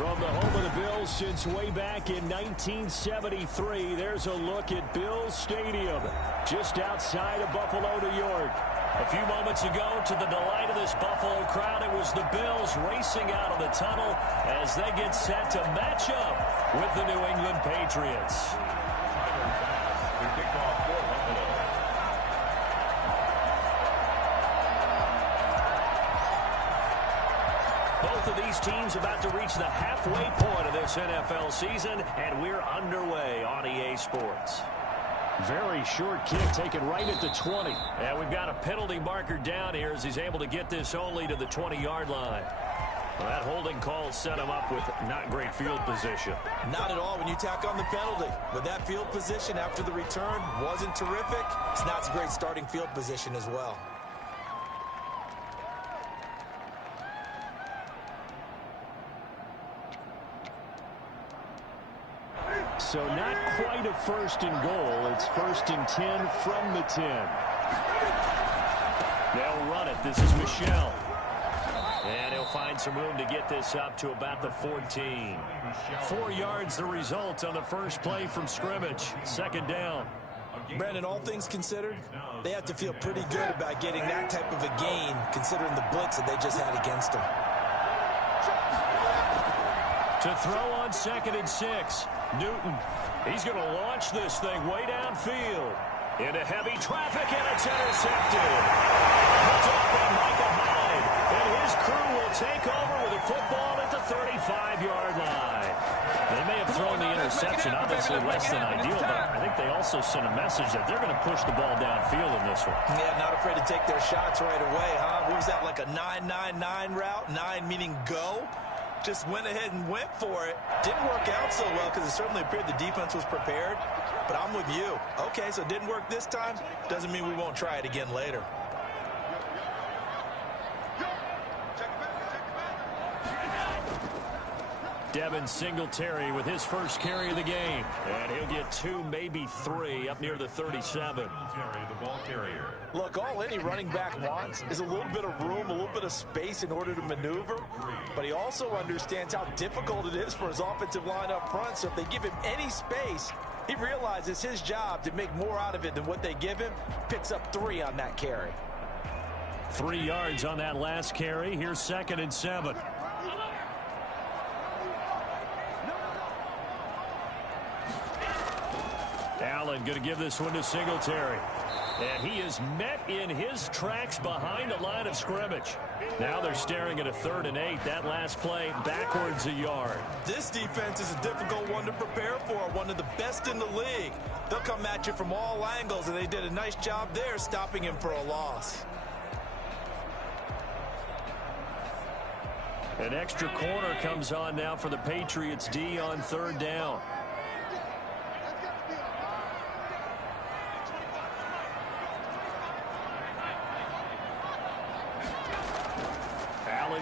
From the home of the Bills since way back in 1973, there's a look at Bills Stadium, just outside of Buffalo, New York. A few moments ago, to the delight of this Buffalo crowd, it was the Bills racing out of the tunnel as they get set to match up with the New England Patriots. Both of these teams about to reach the halfway point of this NFL season, and we're underway on EA Sports. Very short kick taken right at the 20. And we've got a penalty marker down here as he's able to get this only to the 20-yard line. Well, that holding call set him up with not great field position. Not at all when you tack on the penalty. But that field position after the return wasn't terrific. It's not a great starting field position as well. So not quite a first and goal. It's first and 10 from the 10. They'll run it. This is Michel. And he'll find some room to get this up to about the 14. 4 yards the result on the first play from scrimmage. Second down. Brandon, all things considered, they have to feel pretty good about getting that type of a gain considering the blitz that they just had against them. To throw on 2nd and 6. Newton. He's going to launch this thing way downfield. Into heavy traffic, and it's intercepted. Picked up by Micah Hyde. And his crew will take over with the football at the 35-yard line. They may have thrown the interception, obviously less than ideal, but I think they also sent a message that they're going to push the ball downfield in this one. Yeah, not afraid to take their shots right away, huh? What was that, like a 9-9-9 route? 9 meaning go? Just went ahead and went for it. Didn't work out so well because it certainly appeared the defense was prepared. But I'm with you. Okay, so it didn't work this time. Doesn't mean we won't try it again later. Devin Singletary with his first carry of the game. And he'll get 2, maybe 3 up near the 37. Look, all any running back wants is a little bit of room, a little bit of space in order to maneuver. But he also understands how difficult it is for his offensive line up front. So if they give him any space, he realizes his job to make more out of it than what they give him. Picks up 3 on that carry. 3 yards on that last carry. Here's 2nd and 7. Allen going to give this one to Singletary. And he is met in his tracks behind the line of scrimmage. Now they're staring at a 3rd and 8. That last play backwards a yard. This defense is a difficult one to prepare for. One of the best in the league. They'll come at you from all angles, and they did a nice job there stopping him for a loss. An extra corner comes on now for the Patriots D on 3rd down.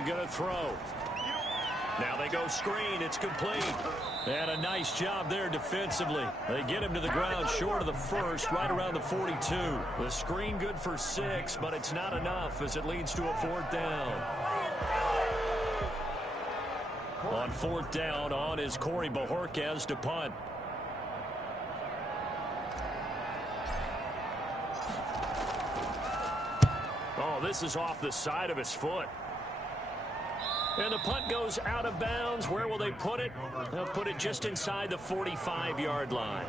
Going to throw. Now they go screen. It's complete. And a nice job there defensively. They get him to the ground short of the first, right around the 42. The screen good for 6, but it's not enough as it leads to a 4th down. On 4th down, on is Corey Bojorquez to punt. Oh, this is off the side of his foot. And the punt goes out of bounds. Where will they put it? They'll put it just inside the 45-yard line.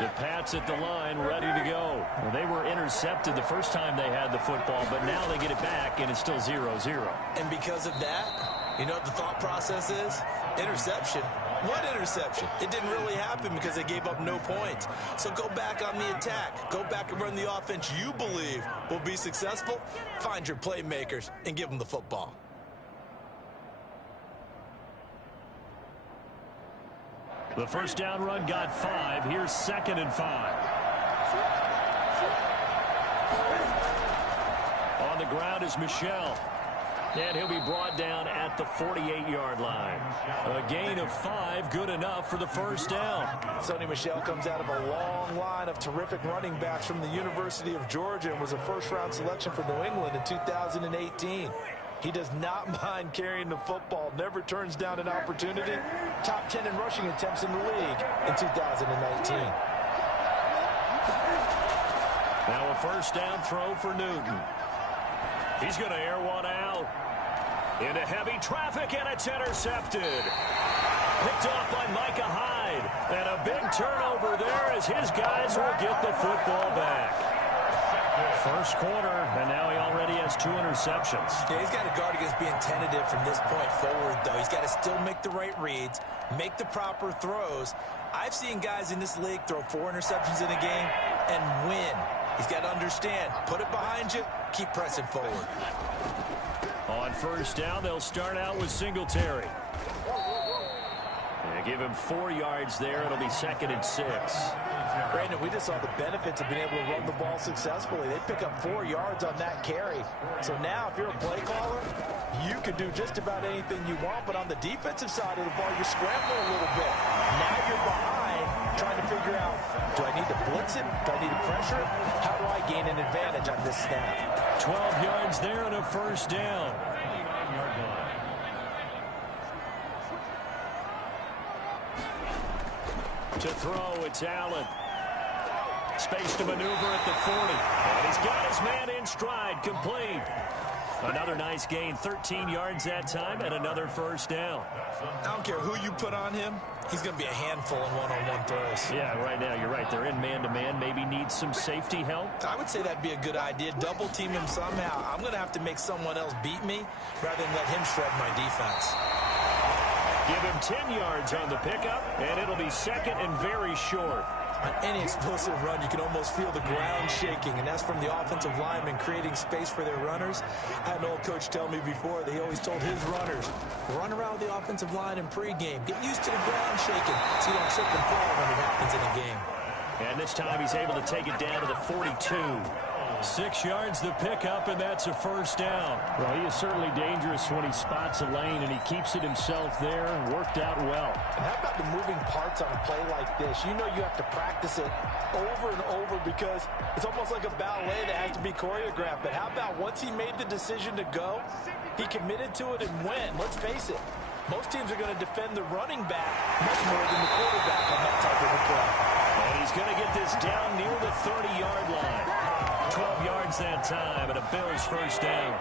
The Pats at the line, ready to go. Well, they were intercepted the first time they had the football, but now they get it back, and it's still 0-0. And because of that, you know what the thought process is? Interception. What interception? It didn't really happen because they gave up no points. So go back on the attack. Go back and run the offense you believe will be successful. Find your playmakers and give them the football. The first down run got 5. Here's 2nd and 5. On the ground is Michel. And he'll be brought down at the 48-yard line. A gain of 5, good enough for the first down. Sonny Michel comes out of a long line of terrific running backs from the University of Georgia and was a first-round selection for New England in 2018. He does not mind carrying the football, never turns down an opportunity. Top 10 in rushing attempts in the league in 2019. Now a first down throw for Newton. He's going to air one out. Into heavy traffic, and it's intercepted. Picked off by Micah Hyde. And a big turnover there as his guys will get the football back. First quarter, and now he already has 2 interceptions. Yeah, he's got to guard against being tentative from this point forward, though. He's got to still make the right reads, make the proper throws. I've seen guys in this league throw 4 interceptions in a game and win. He's got to understand, put it behind you, keep pressing forward. On first down, they'll start out with Singletary. They give him 4 yards there. It'll be 2nd and 6. Brandon, we just saw the benefits of being able to run the ball successfully. They pick up 4 yards on that carry. So now, if you're a play caller, you can do just about anything you want. But on the defensive side of the ball, you're scrambling a little bit. Now you're behind, trying to figure out, do I need to blitz it? Do I need to pressure it? How do I gain an advantage on this snap? 12 yards there and a first down. To throw, it's Allen. Space to maneuver at the 40. And he's got his man in stride, complete. Another nice gain, 13 yards that time, and another first down. I don't care who you put on him. He's going to be a handful in one-on-one throws. Yeah, right now, you're right. They're in man-to-man. Maybe needs some safety help. I would say that'd be a good idea. Double team him somehow. I'm going to have to make someone else beat me rather than let him shred my defense. Give him 10 yards on the pickup, and it'll be 2nd and very short. On any explosive run, you can almost feel the ground shaking, and that's from the offensive linemen creating space for their runners. I had an old coach tell me before that he always told his runners, run around the offensive line in pregame. Get used to the ground shaking so you don't trip and fall when it happens in a game. And this time he's able to take it down to the 42. 6 yards the pickup, and that's a first down. Well, he is certainly dangerous when he spots a lane, and he keeps it himself there. Worked out well. And how about the moving parts on a play like this? You know you have to practice it over and over because it's almost like a ballet that has to be choreographed. But how about once he made the decision to go, he committed to it and went. Let's face it, most teams are going to defend the running back much more than the quarterback on that type of a play. And he's going to get this down near the 30-yard line. 12 yards that time, and a Bills first down.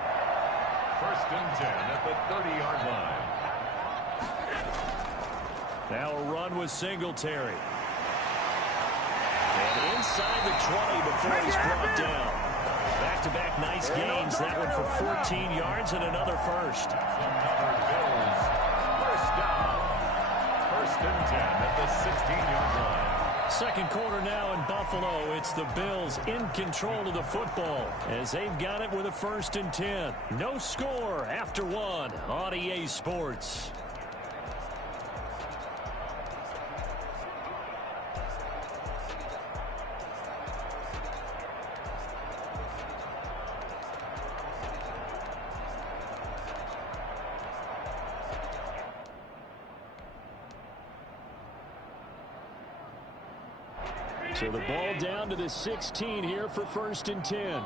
1st and 10 at the 30-yard line. Now a run with Singletary. And inside the 20 before he's brought down. Back-to-back nice gains. That one for 14 yards and another first. Bills. First down. 1st and 10 at the 16-yard line. Second quarter now in Buffalo. It's the Bills in control of the football as they've got it with a 1st and 10. No score after 1 on EA Sports. So the ball down to the 16 here for 1st and 10.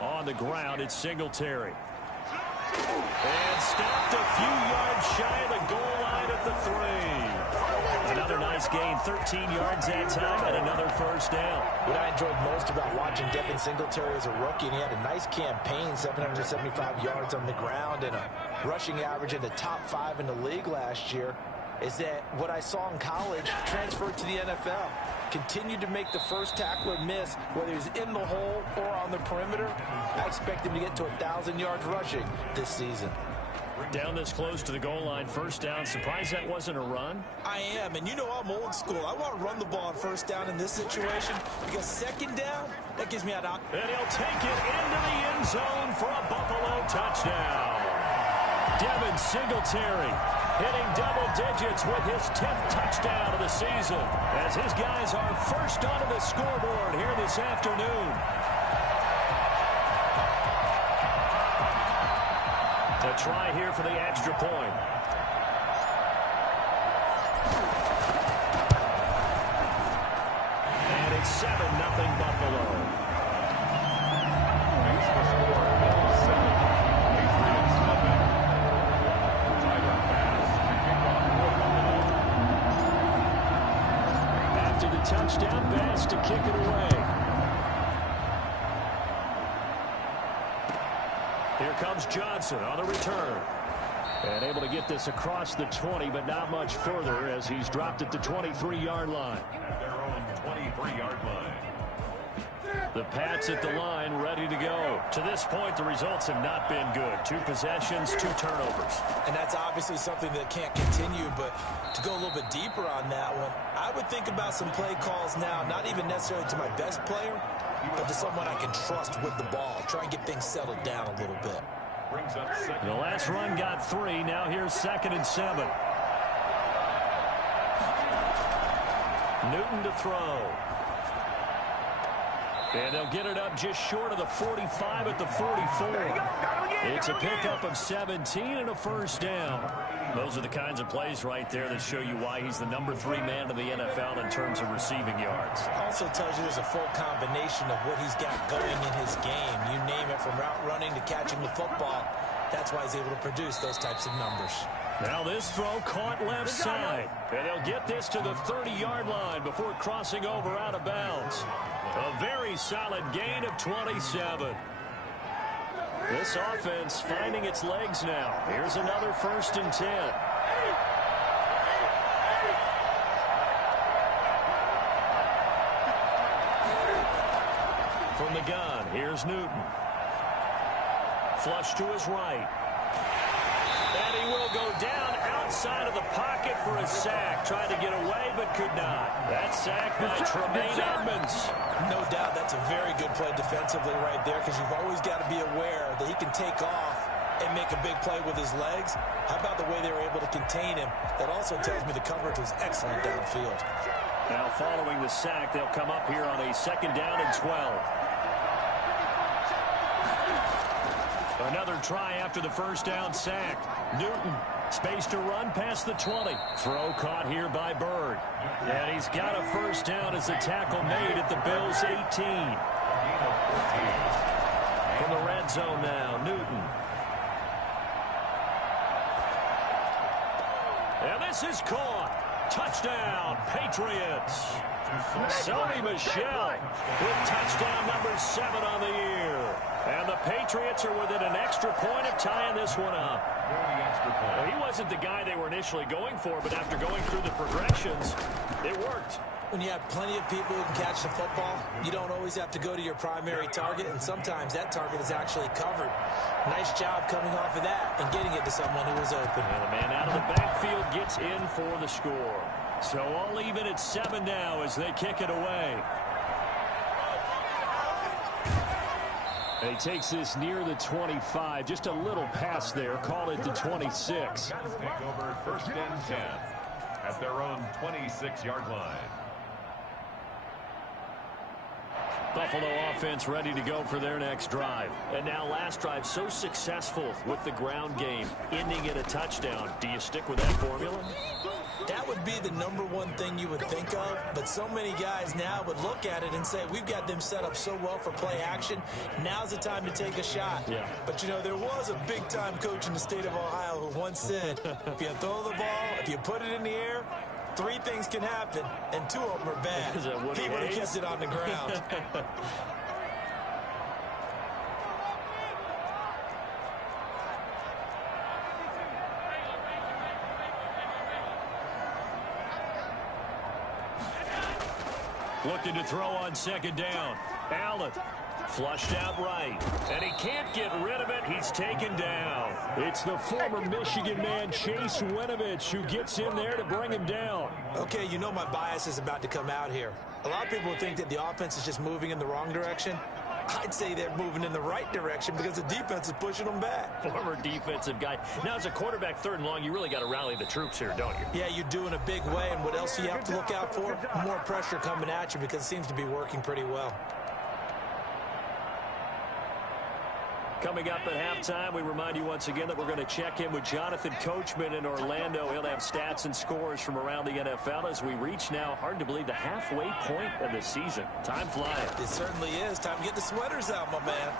On the ground, it's Singletary. And stopped a few yards shy of the goal line at the 3. Another nice gain, 13 yards that time, and another first down. What I enjoyed most about watching Devin Singletary as a rookie, and he had a nice campaign, 775 yards on the ground and a rushing average in the top 5 in the league last year, is that what I saw in college transferred to the NFL. Continued to make the first tackler miss, whether he's in the hole or on the perimeter. I expect him to get to 1,000 yards rushing this season. Down this close to the goal line, first down. Surprised that wasn't a run? I am, and you know I'm old school. I want to run the ball on first down in this situation because second down, that gives me an out. And he'll take it into the end zone for a Buffalo touchdown. Devin Singletary hitting double digits with his 10th touchdown of the season, as his guys are first onto the scoreboard here this afternoon. A try here for the extra point. And it's 7-0 Buffalo. Makes the score 7. Patriots nothing. Tyler pass to kick off for Buffalo. After the touchdown pass to kick it away. Here comes Johnson on the return. And able to get this across the 20, but not much further as he's dropped at the 23-yard line. At their own 23-yard line. The Pats at the line, ready to go. To this point, the results have not been good. 2 possessions, 2 turnovers. And that's obviously something that can't continue, but to go a little bit deeper on that one, I would think about some play calls now, not even necessarily to my best player, but to someone I can trust with the ball. Try and get things settled down a little bit. Brings up second. The last run got 3. Now here's 2nd and 7. Newton to throw. And they'll get it up just short of the 45 at the 44. It's a pickup of 17 and a first down. Those are the kinds of plays right there that show you why he's the number 3 man in the NFL in terms of receiving yards. Also tells you there's a full combination of what he's got going in his game. You name it, from route running to catching the football. That's why he's able to produce those types of numbers. Now this throw caught left side. And he'll get this to the 30-yard line before crossing over out of bounds. A very solid gain of 27. This offense finding its legs now. Here's another 1st and 10. From the gun, here's Newton. Flush to his right. And he will go down outside of the pocket for a sack. Tried to get away, but could not. That sack by Tremaine Edmonds. No doubt that's a very good play defensively right there, because you've always got to be aware that he can take off and make a big play with his legs. How about the way they were able to contain him? That also tells me the coverage was excellent downfield. Now following the sack, they'll come up here on a 2nd down and 12. Another try after the first down sack. Newton, space to run past the 20. Throw caught here by Bird. And he's got a first down as the tackle made at the Bills' 18. From the red zone now, Newton. And this is caught. Touchdown, Patriots. Sony Michel with touchdown number 7 on the year. And the Patriots are within an extra point of tying this one up. Well, he wasn't the guy they were initially going for, but after going through the progressions, it worked. When you have plenty of people who can catch the football, you don't always have to go to your primary target, and sometimes that target is actually covered. Nice job coming off of that and getting it to someone who was open. And the man out of the backfield gets in for the score. So all even at 7 now as they kick it away. And he takes this near the 25. Just a little pass there. Call it the 26. Take over 1st and 10 at their own 26-yard line. Buffalo offense ready to go for their next drive. And now last drive so successful with the ground game, ending in a touchdown. Do you stick with that formula? That would be the number 1 thing you would think of, but so many guys now would look at it and say, we've got them set up so well for play action, now's the time to take a shot. Yeah. But, you know, there was a big-time coach in the state of Ohio who once said, if you throw the ball, if you put it in the air, 3 things can happen, and 2 of them are bad. Is that what he would have kept it on the ground. Looking to throw on 2nd down. Allen flushed out right. And he can't get rid of it. He's taken down. It's the former Michigan man, Chase Winovich, who gets in there to bring him down. Okay, you know my bias is about to come out here. A lot of people think that the offense is just moving in the wrong direction. I'd say they're moving in the right direction because the defense is pushing them back. Former defensive guy. Now, as a quarterback, 3rd and long, you really got to rally the troops here, don't you? Yeah, you do in a big way. And what else do you have to look out for? More pressure coming at you because it seems to be working pretty well. Coming up at halftime, we remind you once again that we're going to check in with Jonathan Coachman in Orlando. He'll have stats and scores from around the NFL as we reach now, hard to believe, the halfway point of the season. Time flying. It certainly is. Time to get the sweaters out, my man.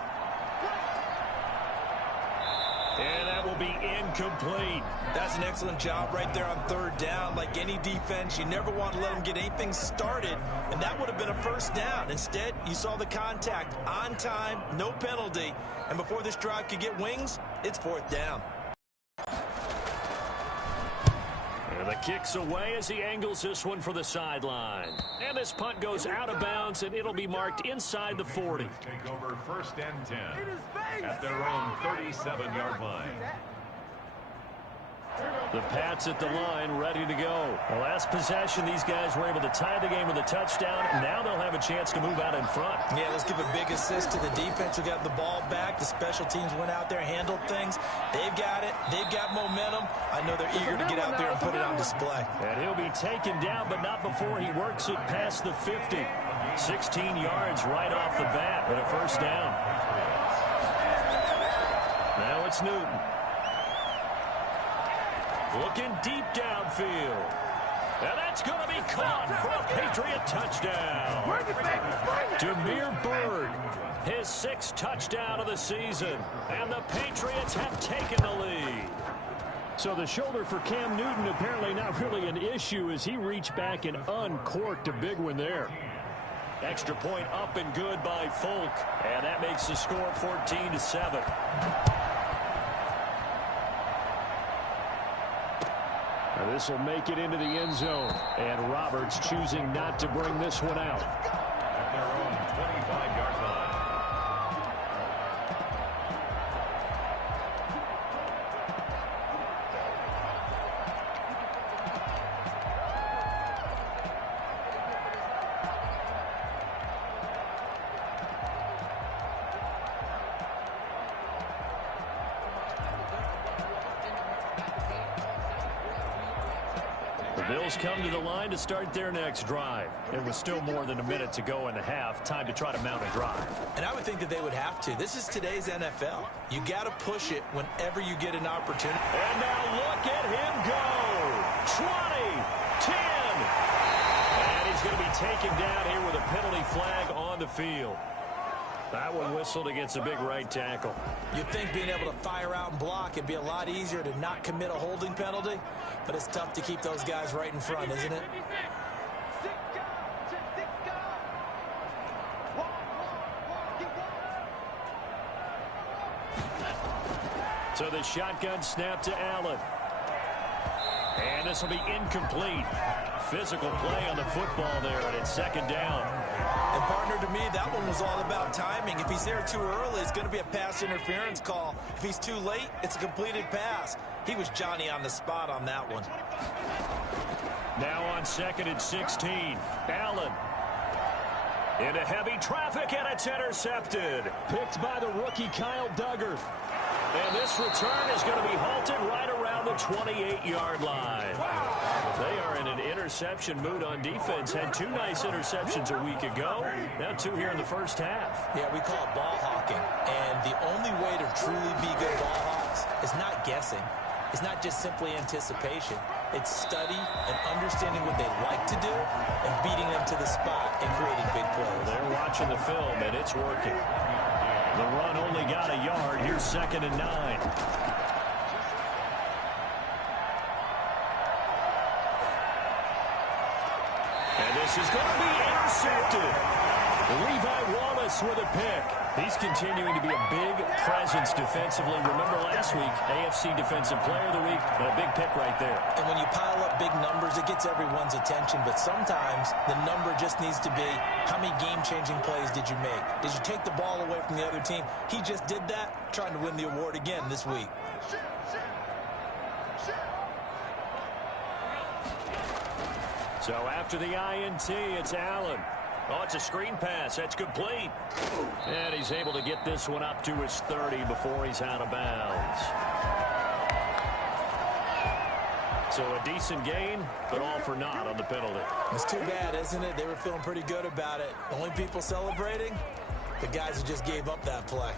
And that will be incomplete. That's an excellent job right there on 3rd down. Like any defense, you never want to let them get anything started, and that would have been a 1st down. Instead, you saw the contact on time, no penalty, and before this drive could get wings, it's 4th down. And the kick's away as he angles this one for the sideline. And this punt goes out of bounds, and it'll be marked inside the 40. Take over 1st and 10 at their own 37-yard line. The Pats at the line, ready to go. The last possession, these guys were able to tie the game with a touchdown. Now they'll have a chance to move out in front. Yeah, let's give a big assist to the defense who got the ball back. The special teams went out there, handled things. They've got it. They've got momentum. I know they're eager to get out there and put it on display. And he'll be taken down, but not before he works it past the 50. 16 yards right off the bat with a 1st down. Now it's Newton. Looking deep downfield. And that's going to be caught for a Patriot touchdown. Damiere Byrd, his 6th touchdown of the season. And the Patriots have taken the lead. So the shoulder for Cam Newton apparently not really an issue as he reached back and uncorked a big one there. Extra point up and good by Folk. And that makes the score 14-7. This will make it into the end zone. And Roberts choosing not to bring this one out. At their own 25-yard line. Bills come to the line to start their next drive. It was still more than a minute to go in the half. Time to try to mount a drive. And I would think that they would have to. This is today's NFL. You got to push it whenever you get an opportunity. And now look at him go. 20, 10. And he's going to be taken down here with a penalty flag on the field. That one whistled against a big right tackle. You'd think being able to fire out and block it'd be a lot easier to not commit a holding penalty, but it's tough to keep those guys right in front, isn't it? So the shotgun snap to Allen. And this will be incomplete. Physical play on the football there, and it's 2nd down. And partner, to me, that one was all about timing. If he's there too early, it's going to be a pass interference call. If he's too late, it's a completed pass. He was Johnny on the spot on that one. Now on 2nd and 16. Allen. Into heavy traffic, and it's intercepted. Picked by the rookie Kyle Duggar. And this return is going to be halted right around the 28-yard line. They are in an interception mood on defense. Had 2 nice interceptions a week ago. Now 2 here in the first half. Yeah, we call it ball hawking. And the only way to truly be good ball hawks is not guessing. It's not just simply anticipation. It's study and understanding what they like to do and beating them to the spot and creating big plays. They're watching the film, and it's working. The run only got a yard. Here's 2nd and 9. And this is going to be intercepted. Levi Wallace with a pick. He's continuing to be a big presence defensively. Remember last week, AFC Defensive Player of the Week, and a big pick right there. And when you pile up big numbers, it gets everyone's attention. But sometimes the number just needs to be, how many game-changing plays did you make? Did you take the ball away from the other team? He just did that, trying to win the award again this week. So after the INT, it's Allen. Oh, it's a screen pass. That's complete. And he's able to get this one up to his 30 before he's out of bounds. So a decent gain, but all for naught on the penalty. It's too bad, isn't it? They were feeling pretty good about it. The only people celebrating, the guys who just gave up that play.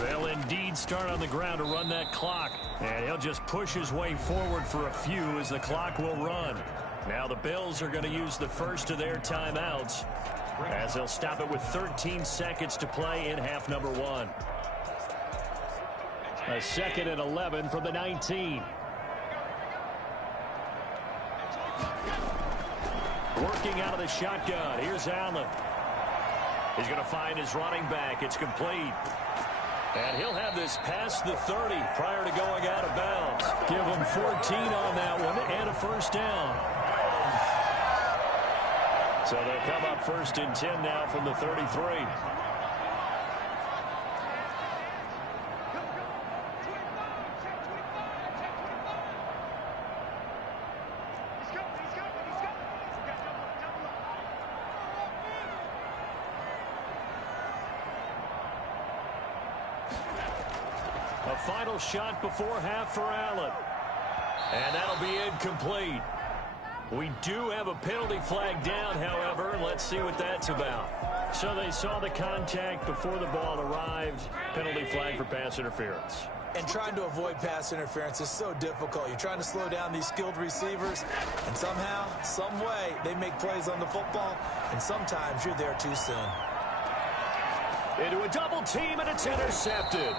They'll indeed start on the ground to run that clock. And he'll just push his way forward for a few as the clock will run. Now the Bills are going to use the first of their timeouts as they'll stop it with 13 seconds to play in half number 1. A 2nd and 11 from the 19. Working out of the shotgun. Here's Allen. He's going to find his running back. It's complete. And he'll have this past the 30 prior to going out of bounds. Give him 14 on that one and a first down. So they'll come up 1st and 10 now from the 33. A final shot before half for Allen. And that'll be incomplete. We do have a penalty flag down, however. Let's see what that's about. So they saw the contact before the ball arrived. Penalty flag for pass interference. And trying to avoid pass interference is so difficult. You're trying to slow down these skilled receivers, and somehow, some way, they make plays on the football, and sometimes you're there too soon. Into a double team, and it's intercepted.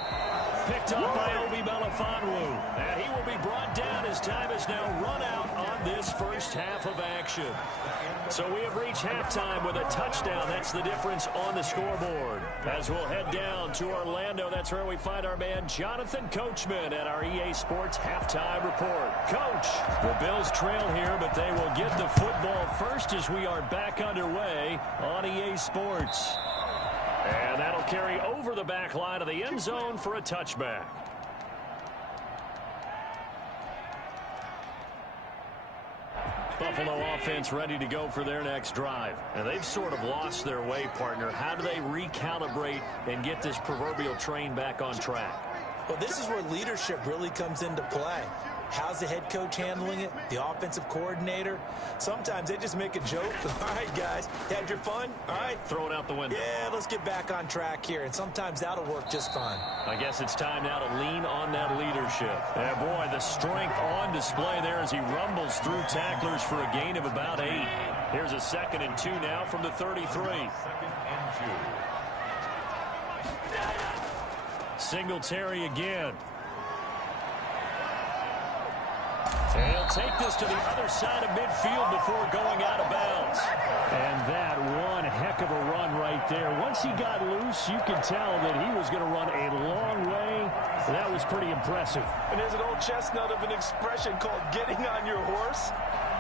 Picked up by Obi Melifonwu. And he will be brought down as time is now run out on this first half of action. So we have reached halftime with a touchdown. That's the difference on the scoreboard. As we'll head down to Orlando, that's where we find our man Jonathan Coachman at our EA Sports Halftime Report. Coach, the Bills trail here, but they will get the football first as we are back underway on EA Sports. And that'll carry over the back line of the end zone for a touchback. Buffalo offense ready to go for their next drive. And they've sort of lost their way, partner. How do they recalibrate and get this proverbial train back on track? Well, this is where leadership really comes into play. How's the head coach handling it? The offensive coordinator? Sometimes they just make a joke. All right, guys, had your fun? All right. Throw it out the window. Yeah, let's get back on track here. And sometimes that'll work just fine. I guess it's time now to lean on that leadership. And boy, the strength on display there as he rumbles through tacklers for a gain of about 8. Here's a 2nd and 2 now from the 33. 2nd and 2. Singletary again. And he'll take this to the other side of midfield before going out of bounds. And that one heck of a run right there. Once he got loose, you could tell that he was going to run a long way. That was pretty impressive. And there's an old chestnut of an expression called getting on your horse.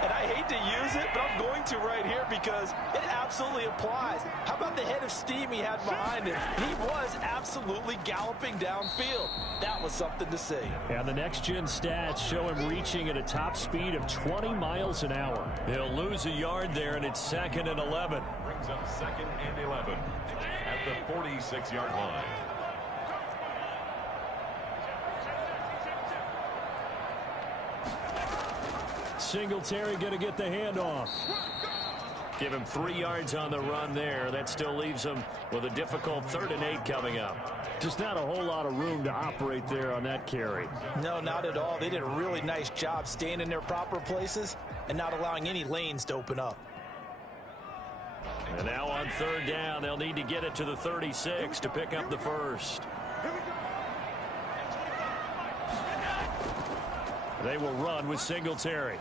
And I hate to use it, but I'm going to right here because it absolutely applies. How about the head of steam he had behind him? He was absolutely galloping downfield. That was something to see. And the next-gen stats show him reaching at a top speed of 20 miles an hour. They'll lose a yard there, and it's 2nd and 11. Brings up 2nd and 11 at the 46-yard line. Singletary going to get the handoff. Give him 3 yards on the run there. That still leaves him with a difficult 3rd and 8 coming up. Just not a whole lot of room to operate there on that carry. No, not at all. They did a really nice job staying in their proper places and not allowing any lanes to open up. And now on 3rd down, they'll need to get it to the 36 to pick up the first. They will run with Singletary.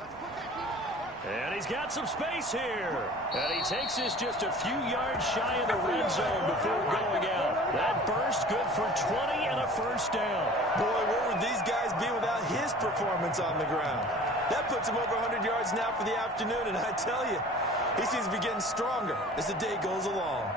And he's got some space here. And he takes this just a few yards shy of the red zone before going out. That burst good for 20 and a first down. Boy, where would these guys be without his performance on the ground? That puts him over 100 yards now for the afternoon, and I tell you, he seems to be getting stronger as the day goes along.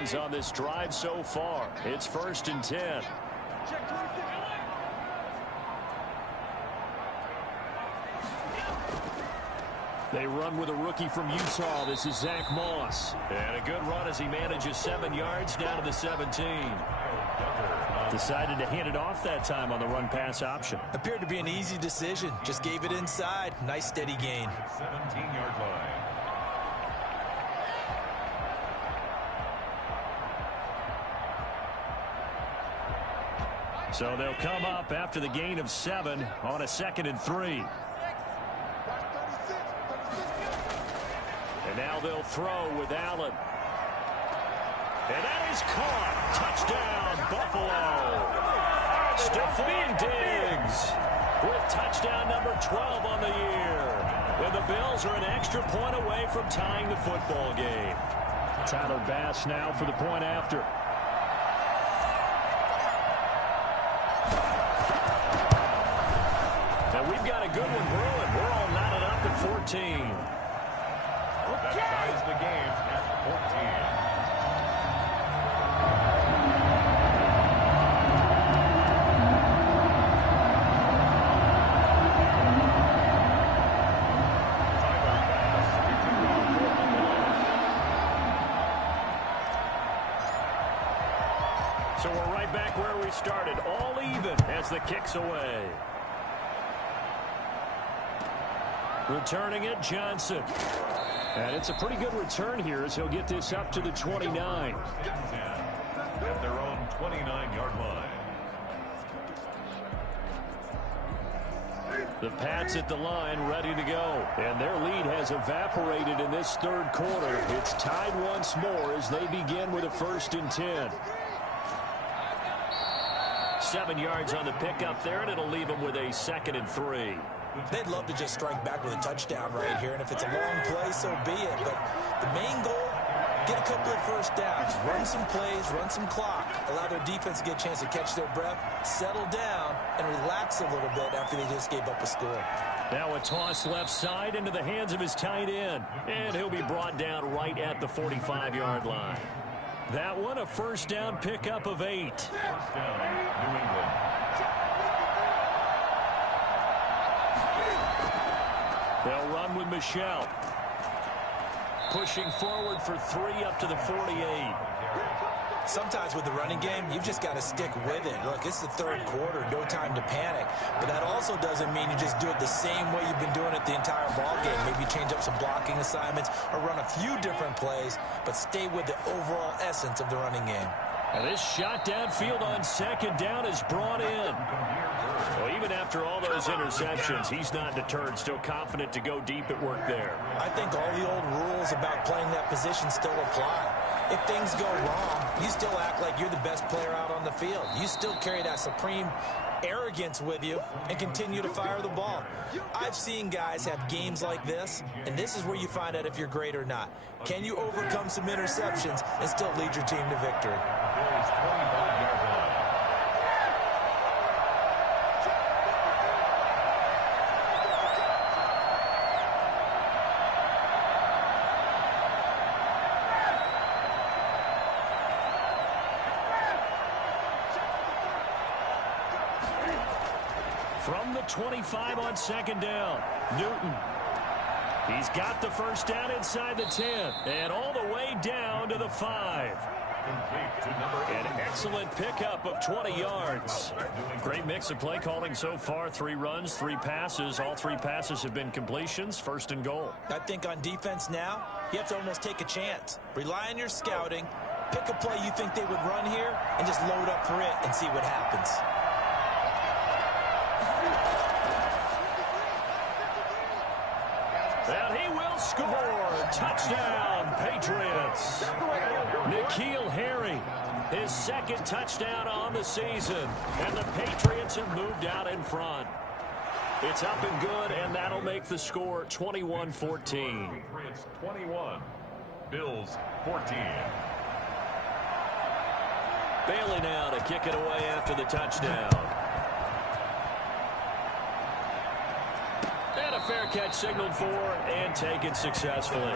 runs on this drive so far. It's 1st and 10. They run with a rookie from Utah. This is Zach Moss. And a good run as he manages 7 yards down to the 17. Decided to hand it off that time on the run-pass option. Appeared to be an easy decision. Just gave it inside. Nice steady gain. 17-yard line. So they'll come up after the gain of 7 on a 2nd and 3. And now they'll throw with Allen. And that is caught. Touchdown, Buffalo. Stephon Diggs with touchdown number 12 on the year. And the Bills are an extra point away from tying the football game. Tyler Bass now for the point after. And we've got a good one brewing. We're all knotted up at 14. That ties the game at 14. So we're right back where we started, all even as the kick's away. Returning it, Johnson. And it's a pretty good return here as he'll get this up to the 29. At their own 29-yard line. The Pats at the line, ready to go. And their lead has evaporated in this 3rd quarter. It's tied once more as they begin with a 1st and 10. 7 yards on the pickup there, and it'll leave them with a 2nd and 3. They'd love to just strike back with a touchdown right here, and if it's a long play, so be it. But the main goal, get a couple of 1st downs, run some plays, run some clock, allow their defense to get a chance to catch their breath, settle down, and relax a little bit after they just gave up a score. Now a toss left side into the hands of his tight end, and he'll be brought down right at the 45-yard line. That one, a 1st down pickup of 8. 1st down, New England. They'll run with Michelle. Pushing forward for 3 up to the 48. Sometimes with the running game, you've just got to stick with it. Look, it's the 3rd quarter, no time to panic. But that also doesn't mean you just do it the same way you've been doing it the entire ball game. Maybe change up some blocking assignments or run a few different plays, but stay with the overall essence of the running game. And this shot downfield on 2nd down is brought in. Well, even after all those interceptions, he's not deterred, still confident to go deep at work there. I think all the old rules about playing that position still apply. If things go wrong, you still act like you're the best player out on the field. You still carry that supreme arrogance with you and continue to fire the ball. I've seen guys have games like this, and this is where you find out if you're great or not. Can you overcome some interceptions and still lead your team to victory? Bills 25-yard line. From the 25 on 2nd down, Newton. He's got the 1st down inside the 10 and all the way down to the 5. Complete to number 8. An excellent pickup of 20 yards. Great mix of play calling so far. 3 runs, 3 passes. All 3 passes have been completions. 1st and goal. I think on defense now, you have to almost take a chance. Rely on your scouting. Pick a play you think they would run here and just load up for it and see what happens. And he will score. Touchdown, Patriots. N'Keal Harry, his 2nd touchdown on the season. And the Patriots have moved out in front. It's up and good, and that'll make the score 21-14. Patriots 21, Bills 14. Bailey now to kick it away after the touchdown. And a fair catch signaled for and taken successfully.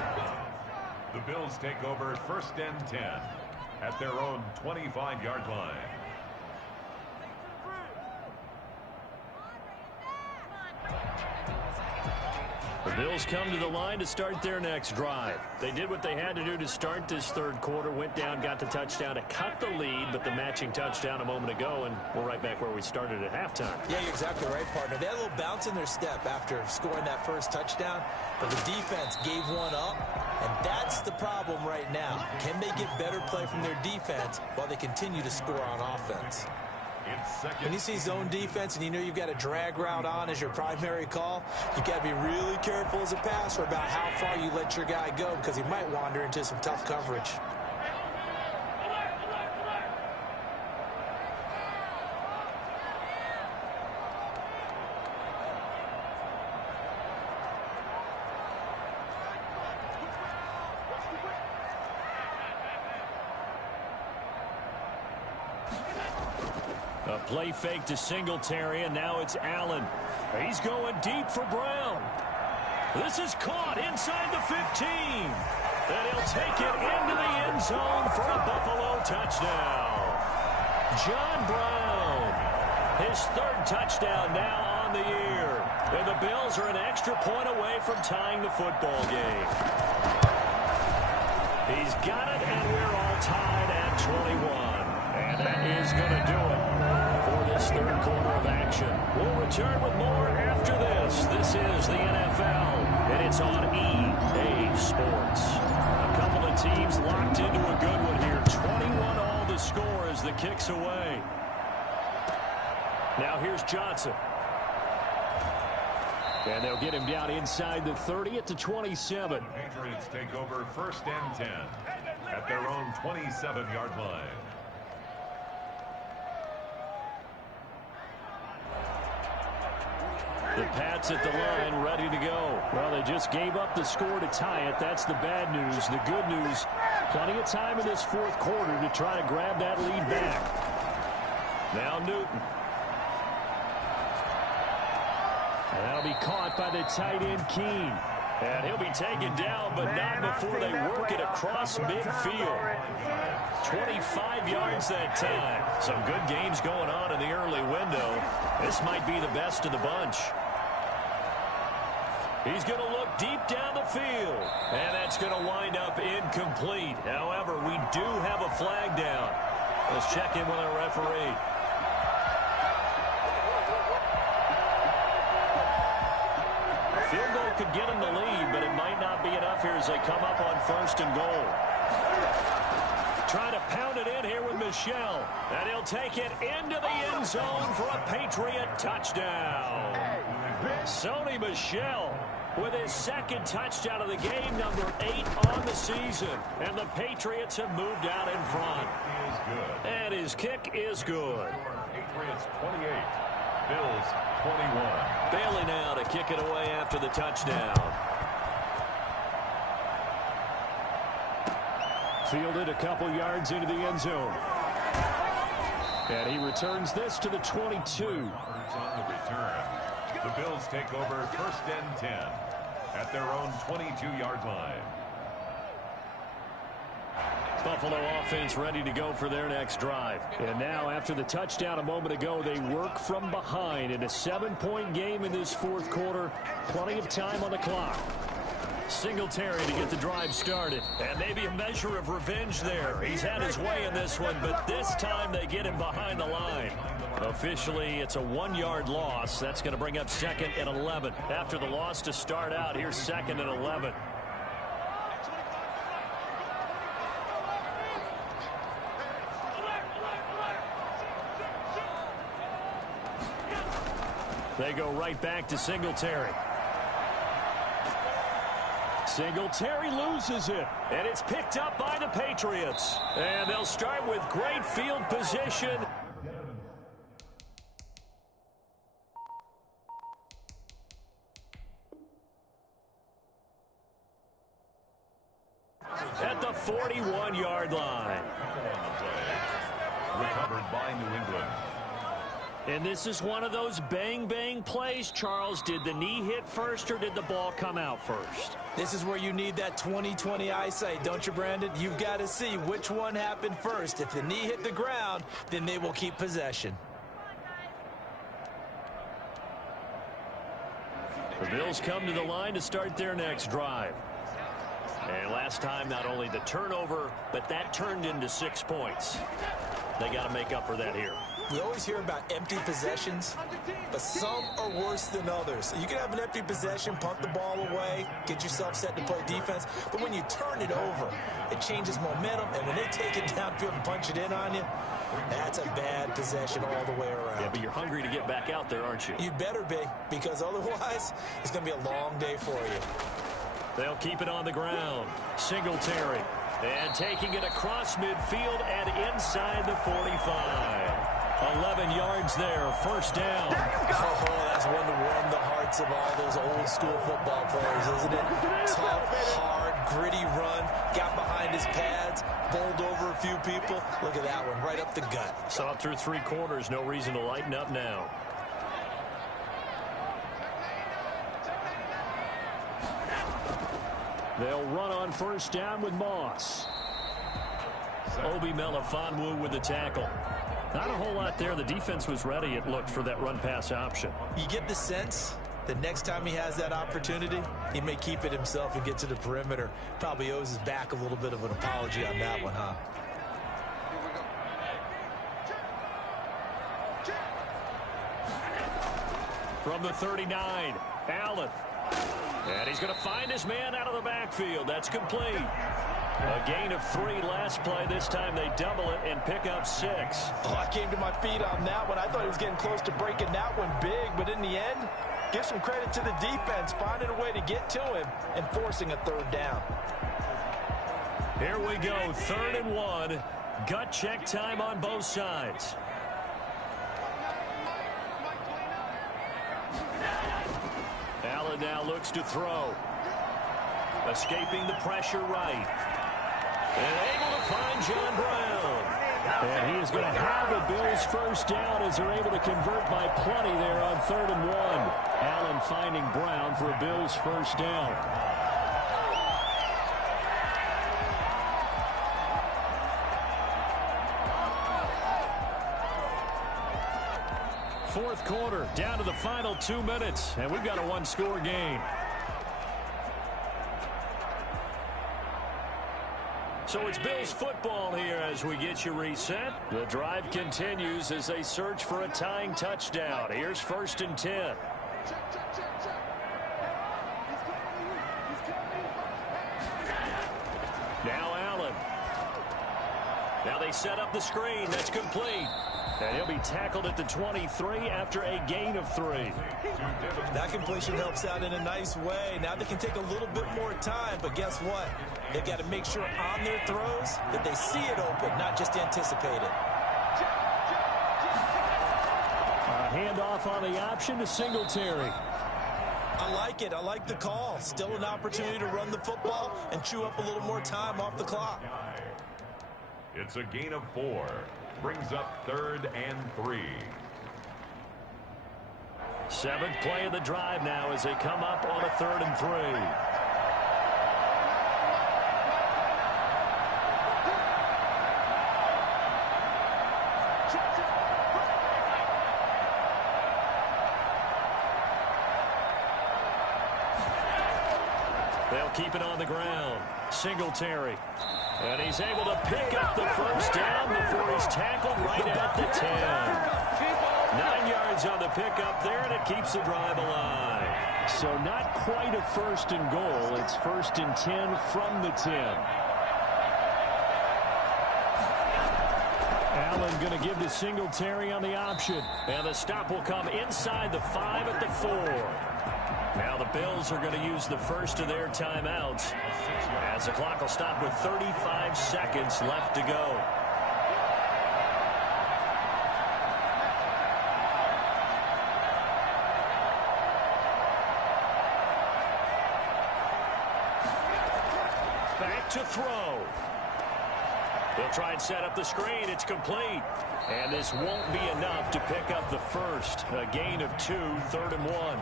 The Bills take over 1st and 10. at their own 25-yard line. The Bills come to the line to start their next drive. They did what they had to do to start this third quarter, went down, got the touchdown to cut the lead, but the matching touchdown a moment ago, and we're right back where we started at halftime. Yeah, you're exactly right, partner. They had a little bounce in their step after scoring that first touchdown, but the defense gave one up, and that's the problem right now. Can they get better play from their defense while they continue to score on offense? When you see zone defense and you know you've got a drag route on as your primary call, you've got to be really careful as a passer about how far you let your guy go because he might wander into some tough coverage. A play fake to Singletary, and now it's Allen. He's going deep for Brown. This is caught inside the 15. And he'll take it into the end zone for a Buffalo touchdown. John Brown, his third touchdown now on the year. And the Bills are an extra point away from tying the football game. He's got it, and we're all tied at 21. And that is going to do it for this third quarter of action. We'll return with more after this. This is the NFL, and it's on EA Sports. A couple of teams locked into a good one here. 21 all the score as the kick's away. Now here's Johnson. And they'll get him down inside the 30 at the 27. Patriots take over 1st and 10 at their own 27-yard line. The Pats at the line, ready to go. Well, they just gave up the score to tie it. That's the bad news. The good news, plenty of time in this fourth quarter to try to grab that lead back. Now Newton. And that'll be caught by the tight end, Keene. And he'll be taken down, but not before they work it across midfield. 25 yards that time. Some good games going on in the early window. This might be the best of the bunch. He's going to look deep down the field. And that's going to wind up incomplete. However, we do have a flag down. Let's check in with our referee. A field goal could get him the lead, but it might not be enough here as they come up on 1st and goal. Trying to pound it in here with Michel. And he'll take it into the end zone for a Patriot touchdown. Sony Michel with his second touchdown of the game, number 8 on the season. And the Patriots have moved out in front. And his kick is good. Patriots 28, Bills 21. Bailey now to kick it away after the touchdown. Fielded a couple yards into the end zone. And he returns this to the 22. On the return, the Bills take over 1st and 10 at their own 22-yard line. Buffalo offense ready to go for their next drive. And now, after the touchdown a moment ago, they work from behind in a 7-point game in this fourth quarter. Plenty of time on the clock. Singletary to get the drive started. And maybe a measure of revenge there. He's had his way in this one, but this time they get him behind the line. Officially, it's a 1-yard loss. That's going to bring up 2nd and 11. After the loss to start out, here's 2nd and 11. They go right back to Singletary. Singletary loses it, and it's picked up by the Patriots. And they'll start with great field position. At the 41-yard line. Recovered by New England. And this is one of those bang-bang plays, Charles. Did the knee hit first or did the ball come out first? This is where you need that 20/20 eyesight, don't you, Brandon? You've got to see which one happened first. If the knee hit the ground, then they will keep possession. The Bills come to the line to start their next drive. And last time, not only the turnover, but that turned into 6 points. They got to make up for that here. We always hear about empty possessions, but some are worse than others. You can have an empty possession, punt the ball away, get yourself set to play defense, but when you turn it over, it changes momentum, and when they take it downfield and punch it in on you, that's a bad possession all the way around. Yeah, but you're hungry to get back out there, aren't you? You'd better be, because otherwise, it's going to be a long day for you. They'll keep it on the ground. Singletary. And taking it across midfield and inside the 45. 11 yards there, first down. Oh, that's one to warm the hearts of all those old school football players, isn't it? Tough, hard, gritty run, got behind his pads, bowled over a few people. Look at that one, right up the gut. Saw it through 3 quarters, no reason to lighten up now. They'll run on first down with Moss. Obi Melifonwu with the tackle. Not a whole lot there. The defense was ready, it looked, for that run-pass option. You get the sense that next time he has that opportunity, he may keep it himself and get to the perimeter. Probably owes his back a little bit of an apology on that one, huh? From the 39, Allen. And he's going to find his man out of the backfield. That's complete. A gain of 3 last play. This time they double it and pick up 6. Oh, I came to my feet on that one. I thought he was getting close to breaking that one big, but in the end, give some credit to the defense, finding a way to get to him and forcing a 3rd down. Here we go, 3rd and 1. Gut check time on both sides. Allen now looks to throw. Escaping the pressure right. And able to find John Brown. And he is going to have a Bills first down as they're able to convert by plenty there on 3rd and 1. Allen finding Brown for a Bills first down. Fourth quarter, down to the final 2 minutes, and we've got a 1-score game. So it's Bills football here as we get you reset. The drive continues as they search for a tying touchdown. Here's 1st and 10. Now Allen. Now they set up the screen. That's complete. And he'll be tackled at the 23 after a gain of 3. That completion helps out in a nice way. Now they can take a little bit more time, but guess what? They've got to make sure on their throws that they see it open, not just anticipate it. A handoff on the option to Singletary. I like it. I like the call. Still an opportunity to run the football and chew up a little more time off the clock. It's a gain of 4. Brings up 3rd and 3. 7th play of the drive now as they come up on a 3rd and 3. They'll keep it on the ground. Singletary. And he's able to pick up the first down before he's tackled right at the 10. 9 yards on the pickup there, and it keeps the drive alive. So not quite a 1st and goal. It's 1st and 10 from the 10. Allen going to give to Singletary on the option. And the stop will come inside the 5 at the 4. Now the Bills are going to use the first of their timeouts as the clock will stop with 35 seconds left to go. Back to throw. They'll try and set up the screen. It's complete. And this won't be enough to pick up the first. A gain of 2, 3rd and 1.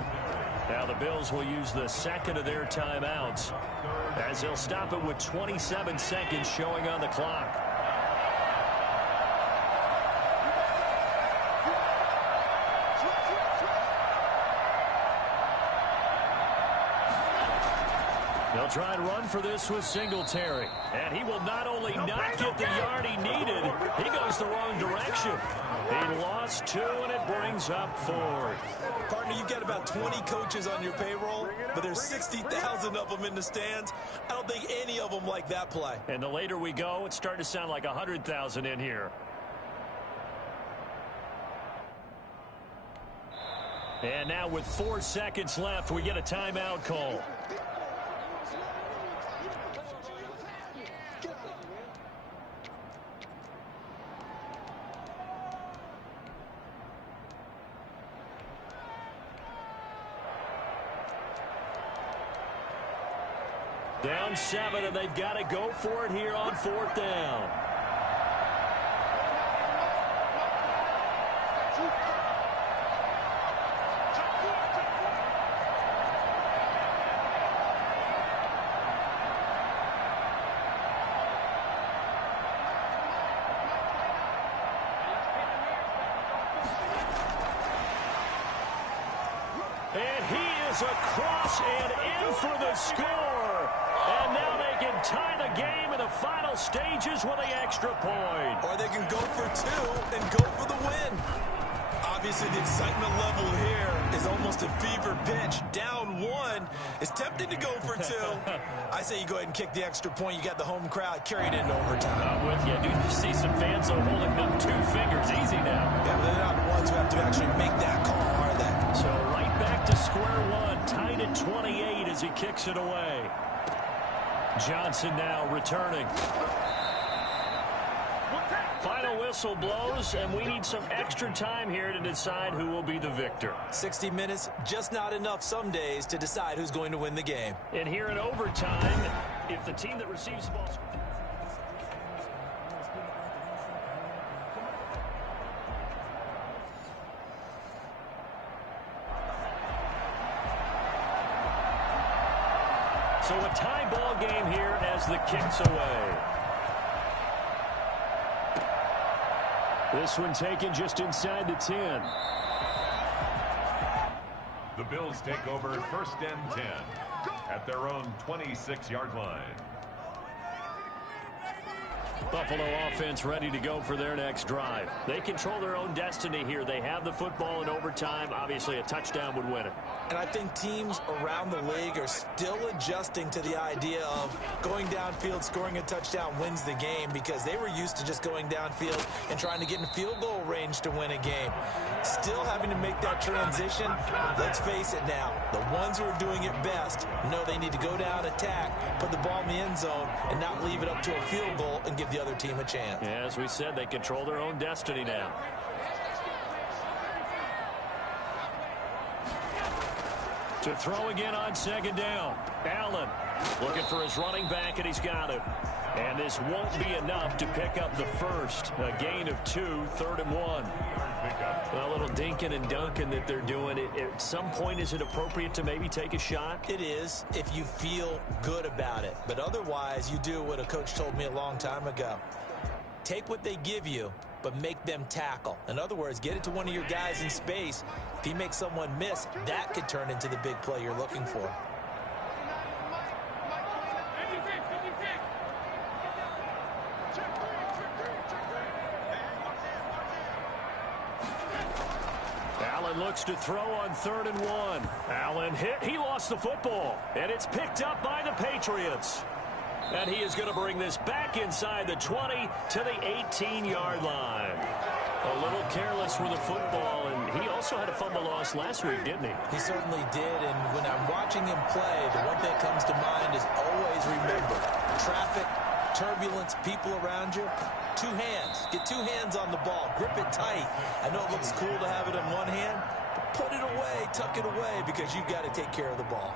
Now the Bills will use the second of their timeouts as they'll stop it with 27 seconds showing on the clock. They'll try and run for this with Singletary. And he will not only not get the yard he needed, he goes the wrong direction. He lost 2, and it brings up 4th. Partner, you've got about 20 coaches on your payroll, but there's 60,000 of them in the stands. I don't think any of them like that play. And the later we go, it's starting to sound like 100,000 in here. And now with 4 seconds left, we get a timeout call. Down 7, and they've got to go for it here on 4th down. And he is across and in for the score. And now they can tie the game in the final stages with the extra point. Or they can go for 2 and go for the win. Obviously, the excitement level here is almost a fever pitch. Down 1. It's tempting to go for 2. I say you go ahead and kick the extra point. You got the home crowd carried into overtime. I'm with you. Do you see some fans holding them 2 fingers easy now? Yeah, but they're not the ones who have to actually make that call, are they? So right back to square one. Tied at 28 as he kicks it away. Johnson now returning. Final whistle blows, and we need some extra time here to decide who will be the victor. 60 minutes, just not enough some days to decide who's going to win the game. And here in overtime, if the team that receives the ball... So a tie ball game here as the kick's away. This one taken just inside the 10. The Bills take over 1st and 10 at their own 26-yard line. Buffalo offense ready to go for their next drive. They control their own destiny here. They have the football in overtime. Obviously, a touchdown would win it. And I think teams around the league are still adjusting to the idea of going downfield, scoring a touchdown wins the game, because they were used to just going downfield and trying to get in field goal range to win a game. Still having to make that transition. Let's face it now, the ones who are doing it best know they need to go down, attack, put the ball in the end zone, and not leave it up to a field goal and give the other team a chance. Yeah, as we said, they control their own destiny now. To throw again on 2nd down. Allen looking for his running back, and he's got it. And this won't be enough to pick up the first. A gain of 2, 3rd and 1. A little dinking and dunking that they're doing. At some point, is it appropriate to maybe take a shot? It is, if you feel good about it. But otherwise, you do what a coach told me a long time ago. Take what they give you, but make them tackle. In other words, get it to one of your guys in space. If he makes someone miss, that could turn into the big play you're looking for. Allen looks to throw on 3rd and 1. Allen hit. He lost the football. And it's picked up by the Patriots. And he is going to bring this back inside the 20 to the 18-yard line. A little careless with the football, and he also had a fumble loss last week, didn't he? He certainly did, and when I'm watching him play, the one thing that comes to mind is always remember, traffic, turbulence, people around you, 2 hands. Get 2 hands on the ball. Grip it tight. I know it looks cool to have it in one hand, but put it away, tuck it away, because you've got to take care of the ball.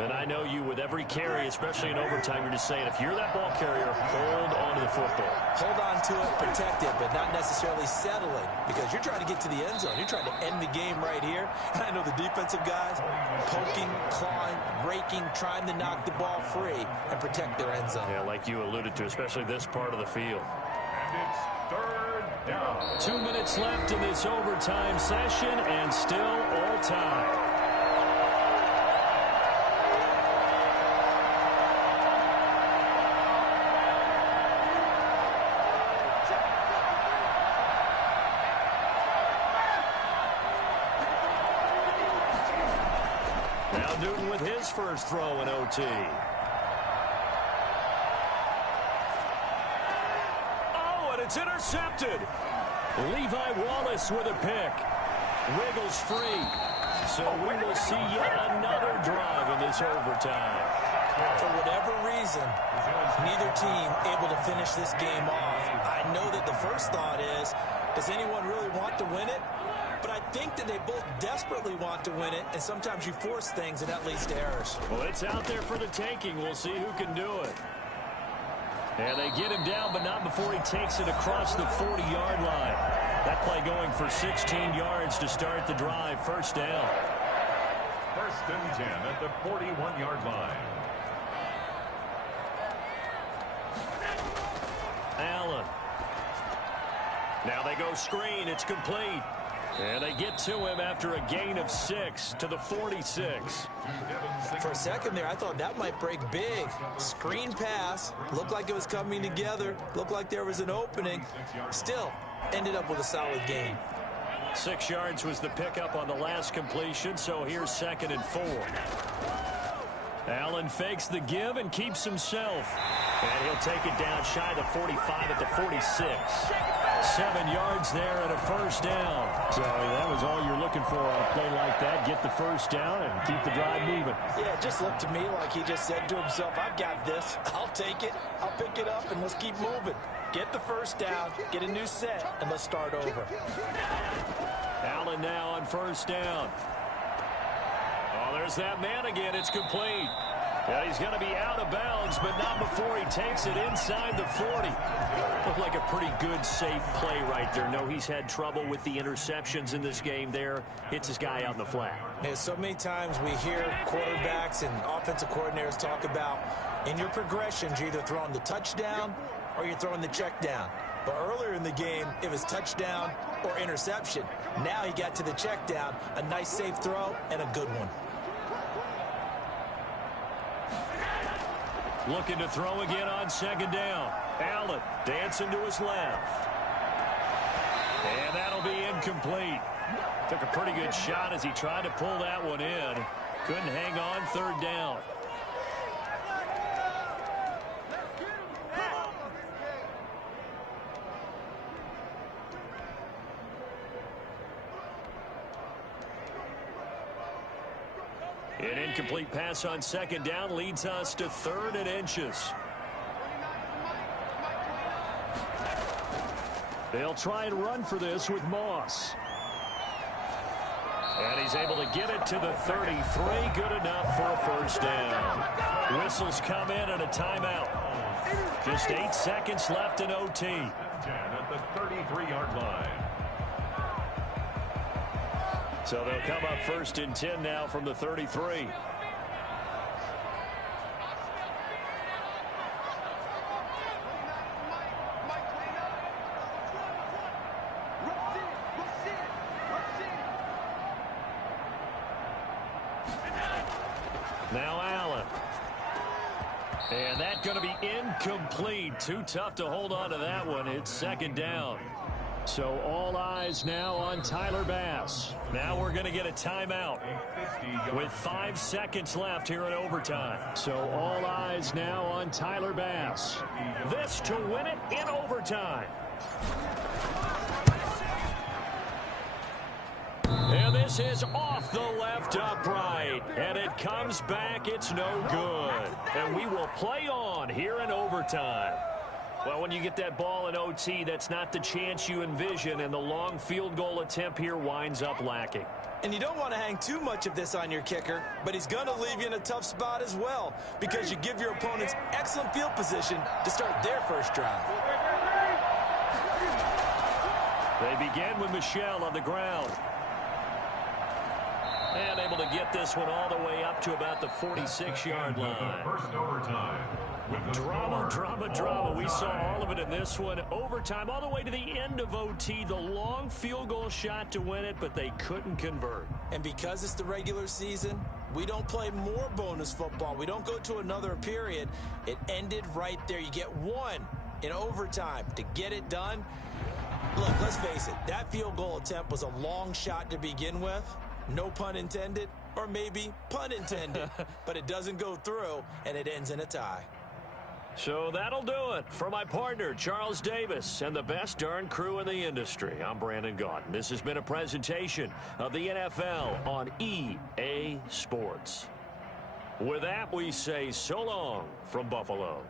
And I know you, with every carry, especially in overtime, you're just saying, if you're that ball carrier, hold on to the football. Hold on to it, protect it, but not necessarily settling, because you're trying to get to the end zone. You're trying to end the game right here. And I know the defensive guys poking, clawing, raking, trying to knock the ball free and protect their end zone. Yeah, like you alluded to, especially this part of the field. And it's third down. 2 minutes left in this overtime session, and still all time. Now Newton with his first throw in OT. Oh, and it's intercepted. Levi Wallace with a pick. Wiggles free. So we will see yet another drive in this overtime. For whatever reason, neither team able to finish this game off. I know that the first thought is, does anyone really want to win it? But I think that they both desperately want to win it, and sometimes you force things, and that leads to errors. Well, it's out there for the taking. We'll see who can do it. And they get him down, but not before he takes it across the 40-yard line. That play going for 16 yards to start the drive. First down. First and 10 at the 41-yard line. Allen. Now they go screen. It's complete. And they get to him after a gain of 6 to the 46. For a second there, I thought that might break big. Screen pass. Looked like it was coming together. Looked like there was an opening. Still, ended up with a solid gain. 6 yards was the pickup on the last completion, so here's 2nd and 4. Allen fakes the give and keeps himself. And he'll take it down shy of the 45 at the 46. 7 yards there and a first down. So that was all you're looking for on a play like that. Get the first down and keep the drive moving. Yeah, it just looked to me like he just said to himself, I've got this. I'll take it. I'll pick it up, and let's keep moving. Get the first down, get a new set, and let's start over. Allen now on first down. Oh, there's that man again. It's complete. And he's going to be out of bounds, but not before he takes it inside the 40. Looked like a pretty good, safe play right there. No, he's had trouble with the interceptions in this game there. Hits his guy out in the flat. Yeah, so many times we hear quarterbacks and offensive coordinators talk about in your progressions, you're either throwing the touchdown or you're throwing the check down. But earlier in the game, it was touchdown or interception. Now he got to the check down, a nice safe throw, and a good one. Looking to throw again on 2nd down. Allen dancing to his left. And that'll be incomplete. Took a pretty good shot as he tried to pull that one in. Couldn't hang on 3rd down. An incomplete pass on 2nd down leads us to 3rd and inches. They'll try and run for this with Moss. And he's able to get it to the 33. Good enough for a first down. Whistles come in and a timeout. Just 8 seconds left in OT. 10 at the 33-yard line. So they'll come up 1st and 10 now from the 33. Now Allen. And that's going to be incomplete. Too tough to hold on to that one. It's 2nd down. So all eyes now on Tyler Bass. Now we're going to get a timeout with 5 seconds left here in overtime. So all eyes now on Tyler Bass. This to win it in overtime. And this is off the left upright. And it comes back. It's no good. And we will play on here in overtime. Well, when you get that ball in OT, that's not the chance you envision, and the long field goal attempt here winds up lacking. And you don't want to hang too much of this on your kicker, but he's going to leave you in a tough spot as well because you give your opponents excellent field position to start their first drive. They begin with Michel on the ground. And able to get this one all the way up to about the 46-yard line. First overtime. Drama, drama, drama. We saw all of it in this one. Overtime, all the way to the end of OT. The long field goal shot to win it, but they couldn't convert. And because it's the regular season, we don't play more bonus football. We don't go to another period. It ended right there. You get one in overtime to get it done. Look, let's face it. That field goal attempt was a long shot to begin with. No pun intended, or maybe pun intended. But it doesn't go through, and it ends in a tie. So that'll do it for my partner, Charles Davis, and the best darn crew in the industry. I'm Brandon Gaudin. This has been a presentation of the NFL on EA Sports. With that, we say so long from Buffalo.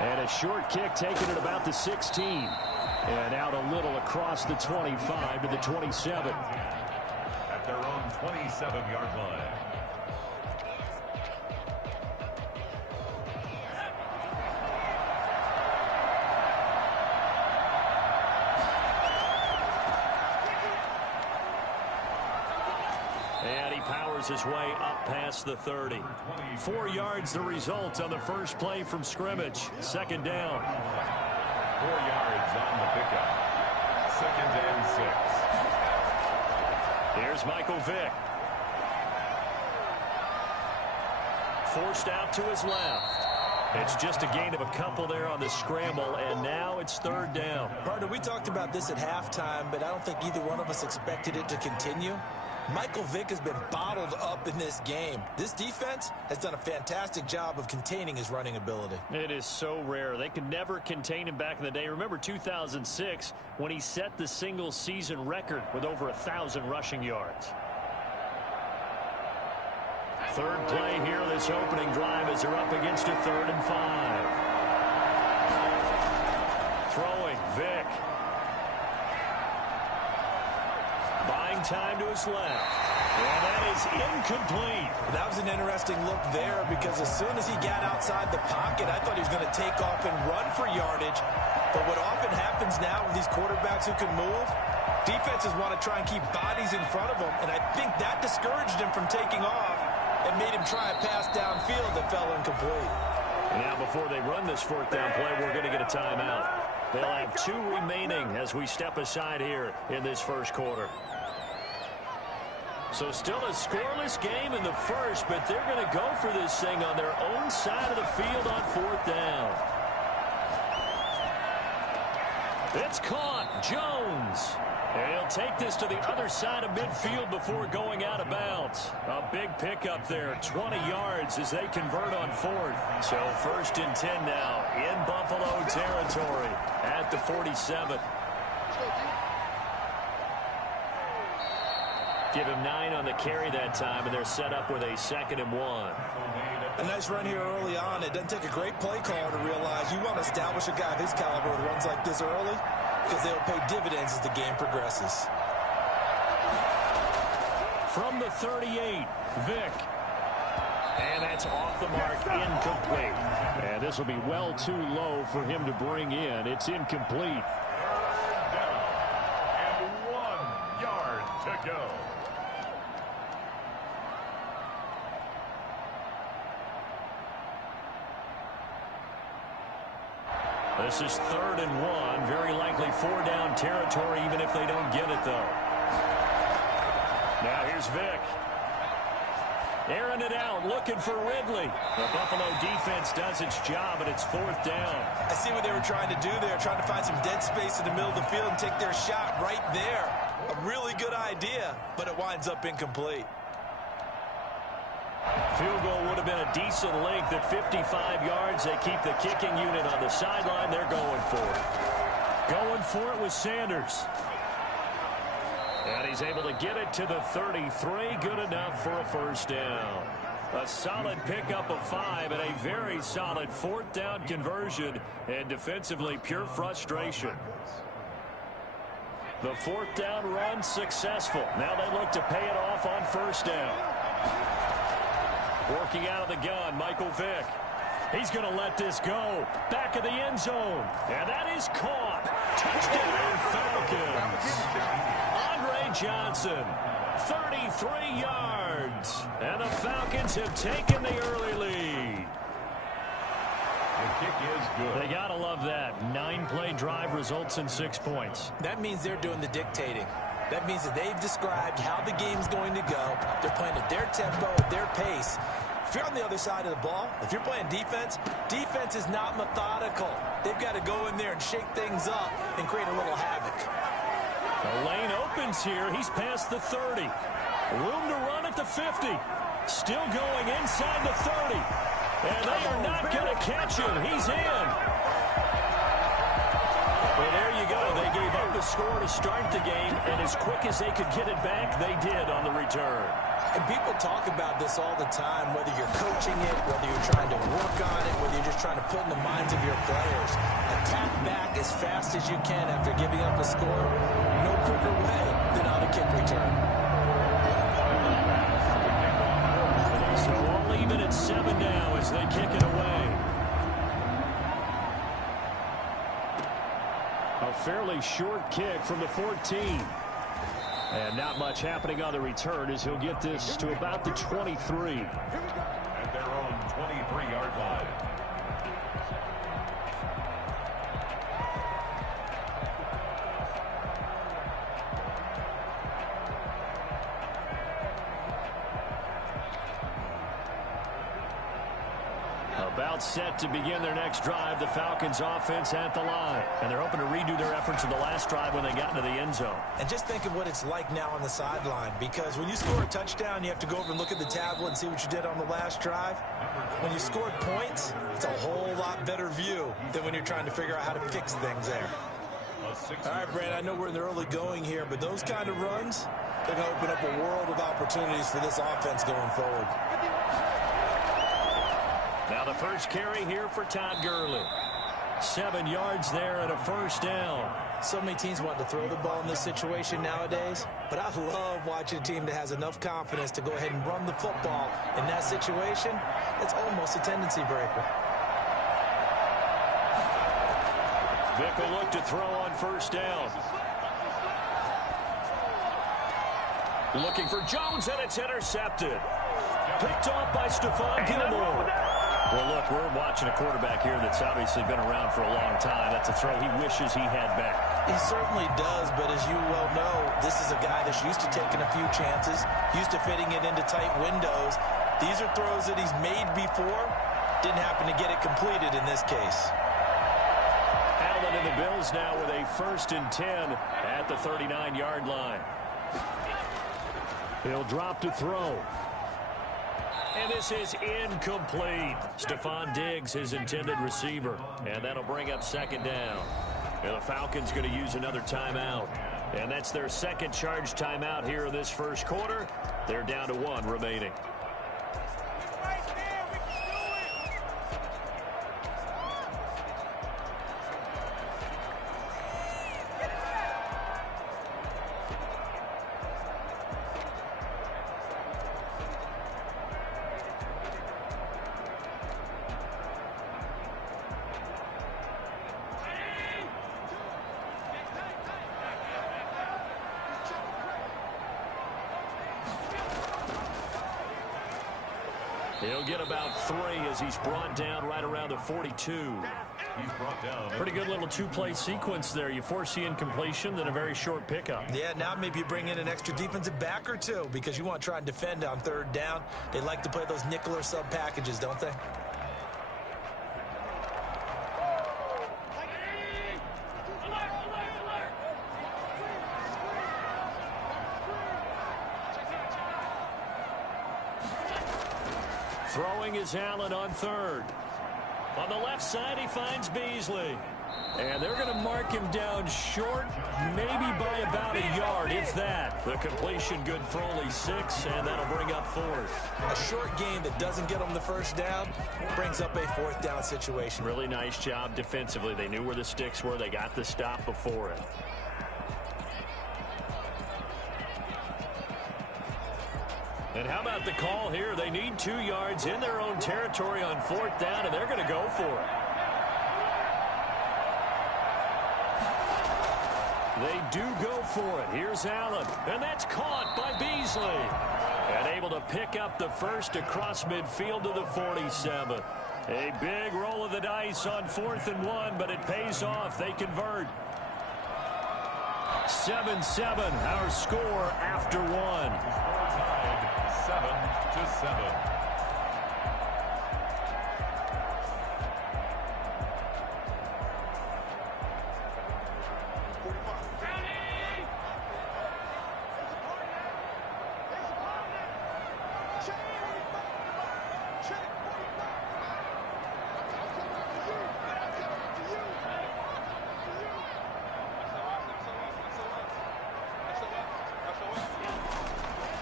And a short kick taken at about the 16. And out a little across the 25 to the 27. At their own 27-yard line. And he powers his way up past the 30. 4 yards the result on the first play from scrimmage. Second down. 4 yards on the pickup. Second and 6. Here's Michael Vick. Forced out to his left. It's just a gain of a couple there on the scramble, and now it's third down. Partner, we talked about this at halftime, but I don't think either one of us expected it to continue. Michael Vick has been bottled up in this game. This defense has done a fantastic job of containing his running ability. It is so rare. They could never contain him back in the day. Remember 2006 when he set the single-season record with over 1,000 rushing yards. Third play here, this opening drive as they're up against a 3rd and 5. Throwing, Vick. Buying time to his left. And that is incomplete. That was an interesting look there because as soon as he got outside the pocket, I thought he was going to take off and run for yardage. But what often happens now with these quarterbacks who can move, defenses want to try and keep bodies in front of them. And I think that discouraged him from taking off and made him try a pass downfield that fell incomplete. Now before they run this 4th down play, we're going to get a timeout. They'll have 2 remaining as we step aside here in this first quarter. So still a scoreless game in the first, but they're going to go for this thing on their own side of the field on 4th down. It's caught. Jones. And he'll take this to the other side of midfield before going out of bounds. A big pickup there, 20 yards as they convert on 4th. So 1st and 10 now in Buffalo territory at the 47. Give him 9 on the carry that time, and they're set up with a 2nd and 1. A nice run here early on. It doesn't take a great play caller to realize you want to establish a guy of his caliber with runs like this early because they'll pay dividends as the game progresses. From the 38, Vick. And that's off the mark, incomplete. And this will be well too low for him to bring in. It's incomplete. Third down and 1 yard to go. This is 3rd and 1. Very likely 4-down territory, even if they don't get it, though. Now here's Vick. Airing it out, looking for Ridley. The Buffalo defense does its job, and it's 4th down. I see what they were trying to do there, trying to find some dead space in the middle of the field and take their shot right there. A really good idea, but it winds up incomplete. Field goal would have been a decent length at 55 yards. They keep the kicking unit on the sideline. They're going for it. Going for it with Sanders. And he's able to get it to the 33. Good enough for a 1st down. A solid pickup of 5 and a very solid 4th down conversion. And defensively, pure frustration. The 4th down run successful. Now they look to pay it off on 1st down. Working out of the gun, Michael Vick. He's going to let this go. Back of the end zone. And that is caught. Touchdown, Falcons. Andre Johnson, 33 yards. And the Falcons have taken the early lead. The kick is good. They got to love that. 9-play drive results in 6 points. That means they're doing the dictating. That means that they've described how the game's going to go. They're playing at their tempo, at their pace. If you're on the other side of the ball, if you're playing defense, defense is not methodical. They've got to go in there and shake things up and create a little havoc. The lane opens here. He's past the 30. Room to run at the 50. Still going inside the 30. And they are not going to catch him. He's in. Well, there you go. They gave up the score to start the game, and as quick as they could get it back, they did on the return. And people talk about this all the time, whether you're coaching it, whether you're trying to work on it, whether you're just trying to put in the minds of your players. Attack back as fast as you can after giving up a score. No quicker way than on a kick return. So all even at 7 now as they kick it away. A fairly short kick from the 14. And not much happening on the return as he'll get this to about the 23. At their own 23-yard line. About set to begin their next drive, the Falcons offense at the line. And they're hoping to redo their efforts in the last drive when they got into the end zone. And just think of what it's like now on the sideline, because when you score a touchdown, you have to go over and look at the tablet and see what you did on the last drive. When you scored points, it's a whole lot better view than when you're trying to figure out how to fix things there. All right, Brand, I know we're in the early going here, but those kind of runs, they're going to open up a world of opportunities for this offense going forward. Now the first carry here for Todd Gurley. 7 yards there and a first down. So many teams want to throw the ball in this situation nowadays, but I love watching a team that has enough confidence to go ahead and run the football in that situation. It's almost a tendency breaker. Vick will look to throw on first down. Looking for Jones, and it's intercepted. Picked off by Stephon Gilmore. Well, look, we're watching a quarterback here that's obviously been around for a long time. That's a throw he wishes he had back. He certainly does, but as you well know, this is a guy that's used to taking a few chances, used to fitting it into tight windows. These are throws that he's made before. Didn't happen to get it completed in this case. Allen and the Bills now with a 1st and 10 at the 39-yard line. He'll drop to throw. And this is incomplete. Stephon Diggs, his intended receiver. And that'll bring up 2nd down. And the Falcons going to use another timeout. And that's their second charge timeout here in this first quarter. They're down to 1 remaining. He'll get about 3 as he's brought down right around the 42. He's brought down. Pretty good little 2-play sequence there. You force the incompletion, then a very short pickup. Yeah, now maybe you bring in an extra defensive back or 2 because you want to try and defend on 3rd down. They like to play those nickel or sub packages, don't they? Throwing is Allen on 3rd. On the left side, he finds Beasley. And they're going to mark him down short, maybe by about a yard, if that. The completion good for only 6, and that'll bring up 4th. A short game that doesn't get them the 1st down brings up a 4th down situation. Really nice job defensively. They knew where the sticks were. They got the stop before it. And how about the call here? They need 2 yards in their own territory on 4th down, and they're going to go for it. They do go for it. Here's Allen, and that's caught by Beasley. And able to pick up the first across midfield to the 47. A big roll of the dice on 4th and 1, but it pays off. They convert. 7-7, our score after 1. 7-7.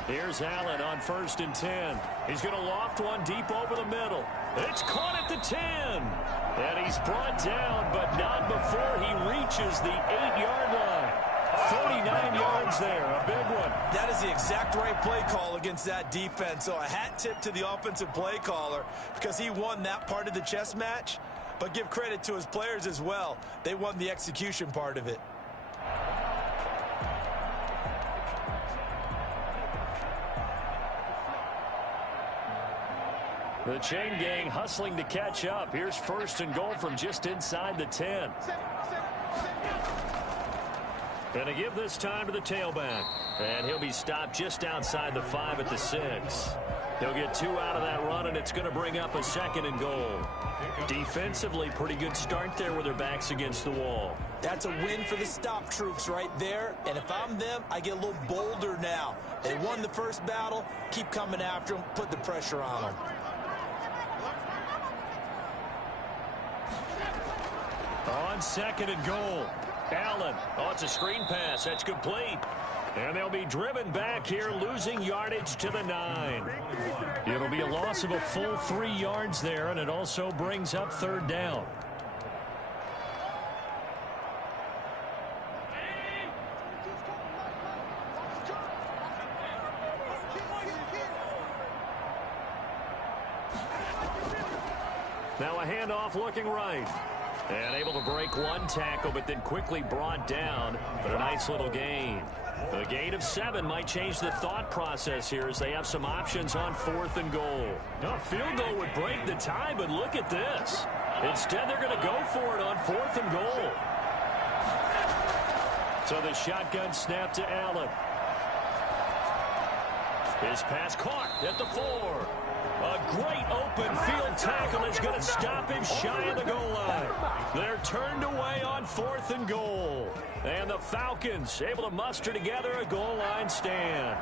Here's Allen on 1st and 10. He's going to loft one deep over the middle. It's caught at the 10. And he's brought down, but not before he reaches the 8-yard line. 49 yards there, a big one. That is the exact right play call against that defense. So a hat tip to the offensive play caller because he won that part of the chess match. But give credit to his players as well. They won the execution part of it. The chain gang hustling to catch up. Here's 1st and goal from just inside the 10. Going to give this time to the tailback. And he'll be stopped just outside the 5 at the 6. He'll get 2 out of that run, and it's going to bring up a 2nd and goal. Defensively, pretty good start there with their backs against the wall. That's a win for the stop troops right there. And if I'm them, I get a little bolder now. They won the first battle. Keep coming after them. Put the pressure on them. On 2nd and goal, Allen. Oh, it's a screen pass. That's complete. And they'll be driven back here, losing yardage to the 9. It'll be a loss of a full 3 yards there, and it also brings up 3rd down. Now a handoff looking right. And able to break one tackle, but then quickly brought down. But a nice little gain. A gain of 7 might change the thought process here as they have some options on 4th and goal. A field goal would break the tie, but look at this. Instead, they're going to go for it on 4th and goal. So the shotgun snap to Allen. His pass caught at the 4. A great open field tackle is going to stop him shy of the goal line. They're turned away on 4th and goal. And the Falcons able to muster together a goal line stand.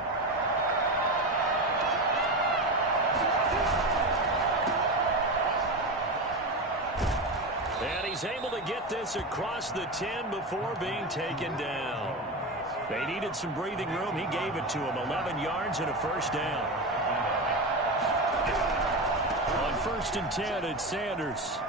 And he's able to get this across the 10 before being taken down. They needed some breathing room. He gave it to him. 11 yards and a 1st down. On 1st and 10, it's Sanders.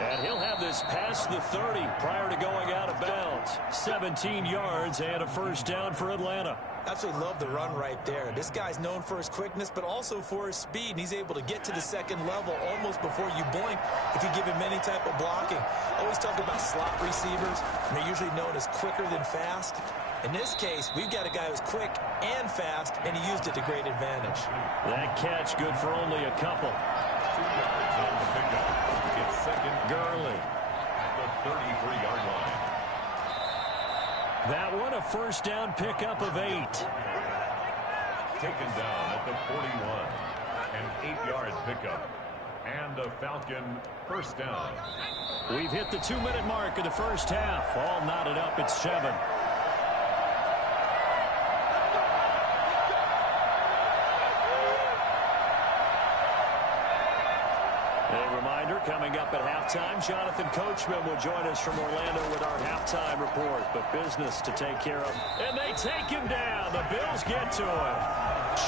And he'll have this past the 30 prior to going out of bounds. 17 yards and a 1st down for Atlanta. Absolutely love the run right there. This guy's known for his quickness, but also for his speed. And he's able to get to the 2nd level almost before you blink if you give him any type of blocking. I always talk about slot receivers, and they're usually known as quicker than fast. In this case, we've got a guy who's quick and fast, and he used it to great advantage. That catch good for only a couple. 2 yards on the pickup. It's 2nd Gurley. at the 33-yard line. That one a 1st down pickup of 8. Taken down at the 41. An 8-yard pickup. And a Falcon 1st down. We've hit the 2-minute mark of the first half. All knotted up at 7. A reminder, coming up at halftime, Jonathan Coachman will join us from Orlando with our halftime report. But business to take care of. And they take him down. The Bills get to him.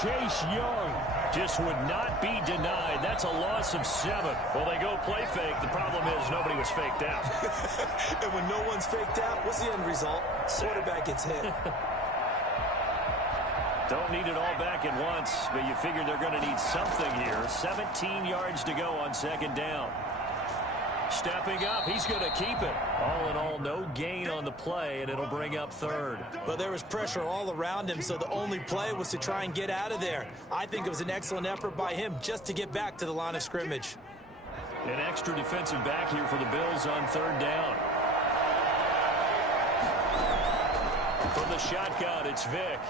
Chase Young just would not be denied. That's a loss of 7. Well, they go play fake. The problem is nobody was faked out. And when no one's faked out, what's the end result? Quarterback gets hit. Don't need it all back at once, but you figure they're going to need something here. 17 yards to go on 2nd down. Stepping up, he's going to keep it. All in all, no gain on the play, and it'll bring up 3rd. But there was pressure all around him, so the only play was to try and get out of there. I think it was an excellent effort by him just to get back to the line of scrimmage. An extra defensive back here for the Bills on 3rd down. From the shotgun, it's Vick.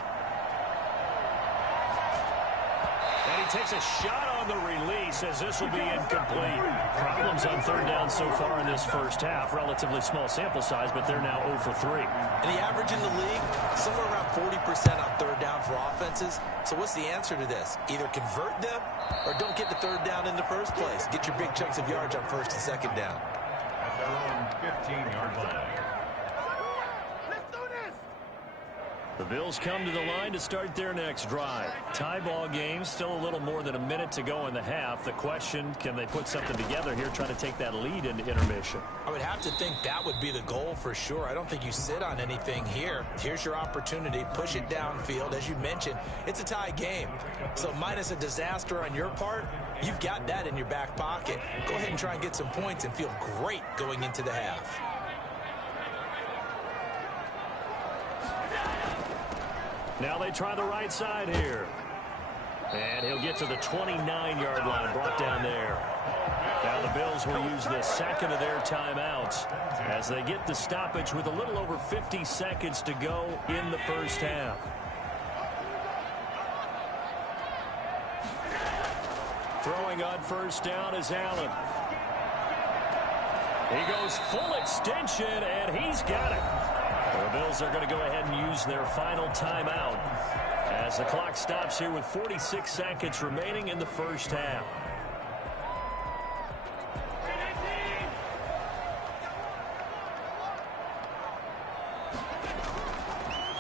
And he takes a shot on the release as this will be incomplete. Problems on 3rd down so far in this first half. Relatively small sample size, but they're now 0 for 3. And the average in the league, somewhere around 40% on 3rd down for offenses. So what's the answer to this? Either convert them or don't get the 3rd down in the first place. Get your big chunks of yards on 1st and 2nd down. At their own 15-yard line. The Bills come to the line to start their next drive. Tie ball game, still a little more than a minute to go in the half. The question, can they put something together here, trying to take that lead into intermission? I would have to think that would be the goal for sure. I don't think you sit on anything here. Here's your opportunity. Push it downfield. As you mentioned, it's a tie game. So minus a disaster on your part, you've got that in your back pocket. Go ahead and try and get some points and feel great going into the half. Now they try the right side here. And he'll get to the 29-yard line, brought down there. Now the Bills will use the second of their timeouts as they get the stoppage with a little over 50 seconds to go in the first half. Throwing on first down is Allen. He goes full extension, and he's got it. The Bills are going to go ahead and use their final timeout as the clock stops here with 46 seconds remaining in the first half.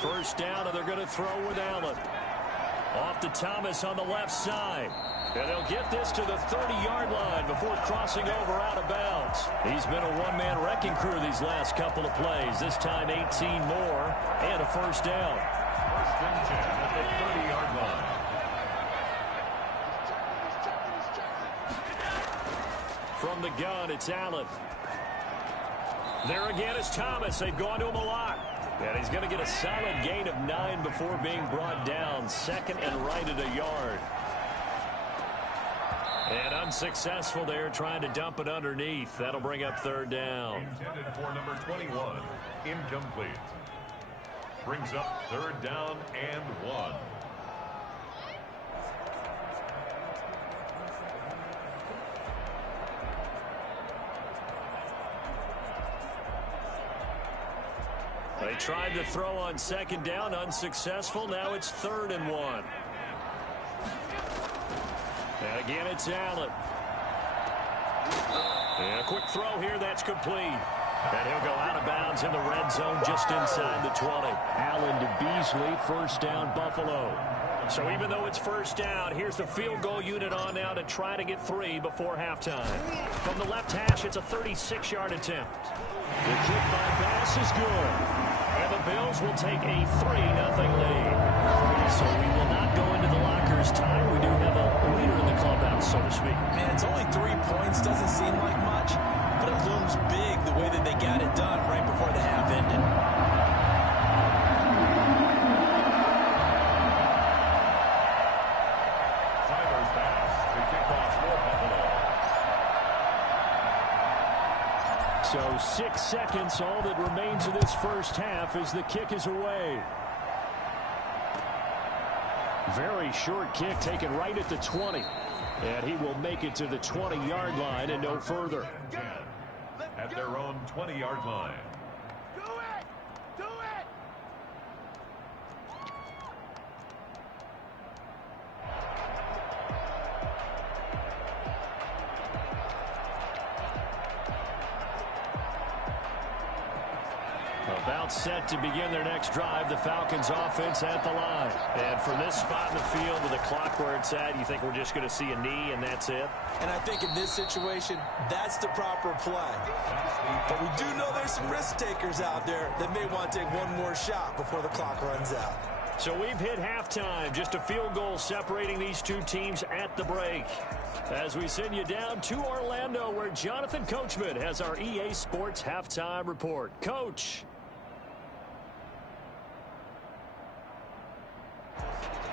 First down, and they're going to throw with Allen. Off to Thomas on the left side. And they'll get this to the 30-yard line before crossing over out of bounds. He's been a one-man wrecking crew these last couple of plays. This time 18 more and a first down. First and 10 at the 30-yard line. From the gun, it's Allen. There again is Thomas. They've gone to him a lot. And he's going to get a solid gain of 9 before being brought down. Second and right at a yard. And unsuccessful there, trying to dump it underneath. That'll bring up third down. Intended for number 21, incomplete. Brings up third down and 1. They tried to throw on second down, unsuccessful. Now it's 3rd and 1. And again, it's Allen. And a quick throw here, that's complete. And he'll go out of bounds in the red zone just inside the 20. Allen to Beasley, first down, Buffalo. So even though it's first down, here's the field goal unit on now to try to get 3 before halftime. From the left hash, it's a 36-yard attempt. The kick by Bass is good. And the Bills will take a 3-0 lead. So we will not go into the lockers time. We do have a leader in the clubhouse, so to speak. Man, it's only 3 points. Doesn't seem like much, but it looms big the way that they got it done right before the half ended. Tyler's pass to kick off for Buffalo. So 6 seconds, all that remains of this first half as the kick is away. Very short kick taken right at the 20. And he will make it to the 20-yard line and no further. At their own 20-yard line. Do it! Do it! About set to begin their next drive, the Falcons offense at the line. And from this spot in the field with the clock where it's at, you think we're just going to see a knee and that's it? And I think in this situation, that's the proper play. But we do know there's some risk takers out there that may want to take one more shot before the clock runs out. So we've hit halftime, just a field goal separating these two teams at the break. As we send you down to Orlando, where Jonathan Coachman has our EA Sports halftime report. Coach.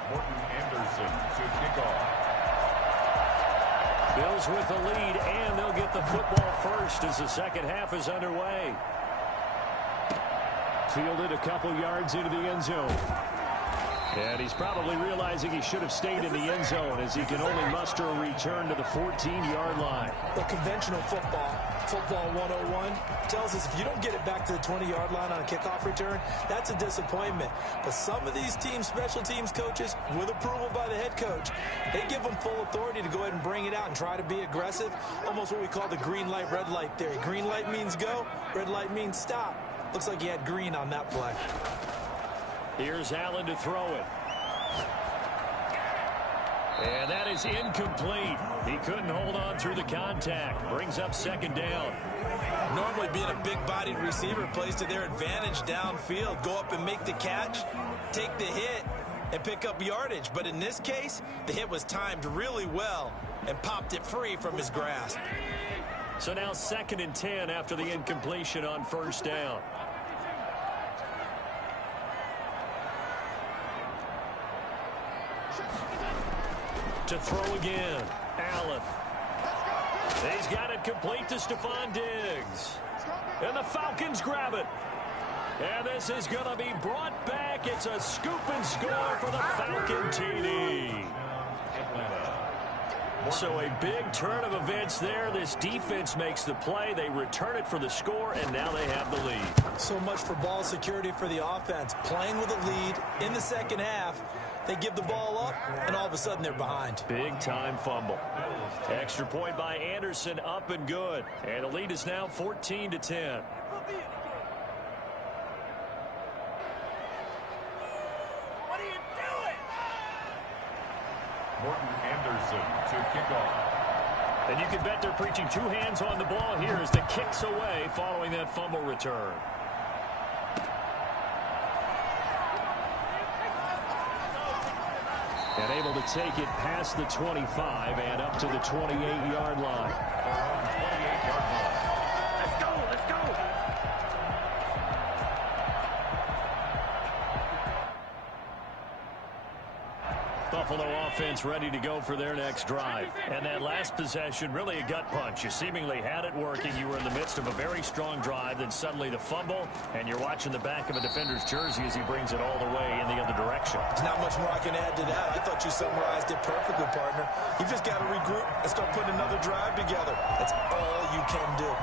Morton Anderson to kick off. Bills with the lead, and they'll get the football first as the second half is underway. Fielded a couple yards into the end zone. And he's probably realizing he should have stayed in the end zone as he can only muster a return to the 14-yard line. The conventional football 101, tells us if you don't get it back to the 20-yard line on a kickoff return, that's a disappointment. But some of these team special teams coaches, with approval by the head coach, they give them full authority to go ahead and bring it out and try to be aggressive. Almost what we call the green light, red light theory. Green light means go, red light means stop. Looks like he had green on that play. Here's Allen to throw it. And that is incomplete. He couldn't hold on through the contact. Brings up second down. Normally being a big-bodied receiver plays to their advantage downfield. Go up and make the catch, take the hit, and pick up yardage. But in this case, the hit was timed really well and popped it free from his grasp. So now 2nd and 10 after the incompletion on first down. To throw again. Allen. He's got it complete to Stephon Diggs. And the Falcons grab it. And this is going to be brought back. It's a scoop and score for the Falcon TD. So a big turn of events there. This defense makes the play. They return it for the score, and now they have the lead. So much for ball security for the offense. Playing with a lead in the second half. They give the ball up, and all of a sudden they're behind. Big-time fumble. Extra point by Anderson, up and good. And the lead is now 14-10. What are you doing? Morton Anderson to kick off. And you can bet they're preaching 2 hands on the ball here as the kick's away following that fumble return. And able to take it past the 25 and up to the 28-yard line. Let's go, let's go. Buffalo offense ready to go for their next drive. And that last possession, really a gut punch. You seemingly had it working. You were in the midst of a very strong drive. Then suddenly the fumble, and you're watching the back of a defender's jersey as he brings it all the way in the other direction. There's not much more I can add to that. I thought you summarized it perfectly, partner. You've just got to regroup and start putting another drive together. That's all you can do.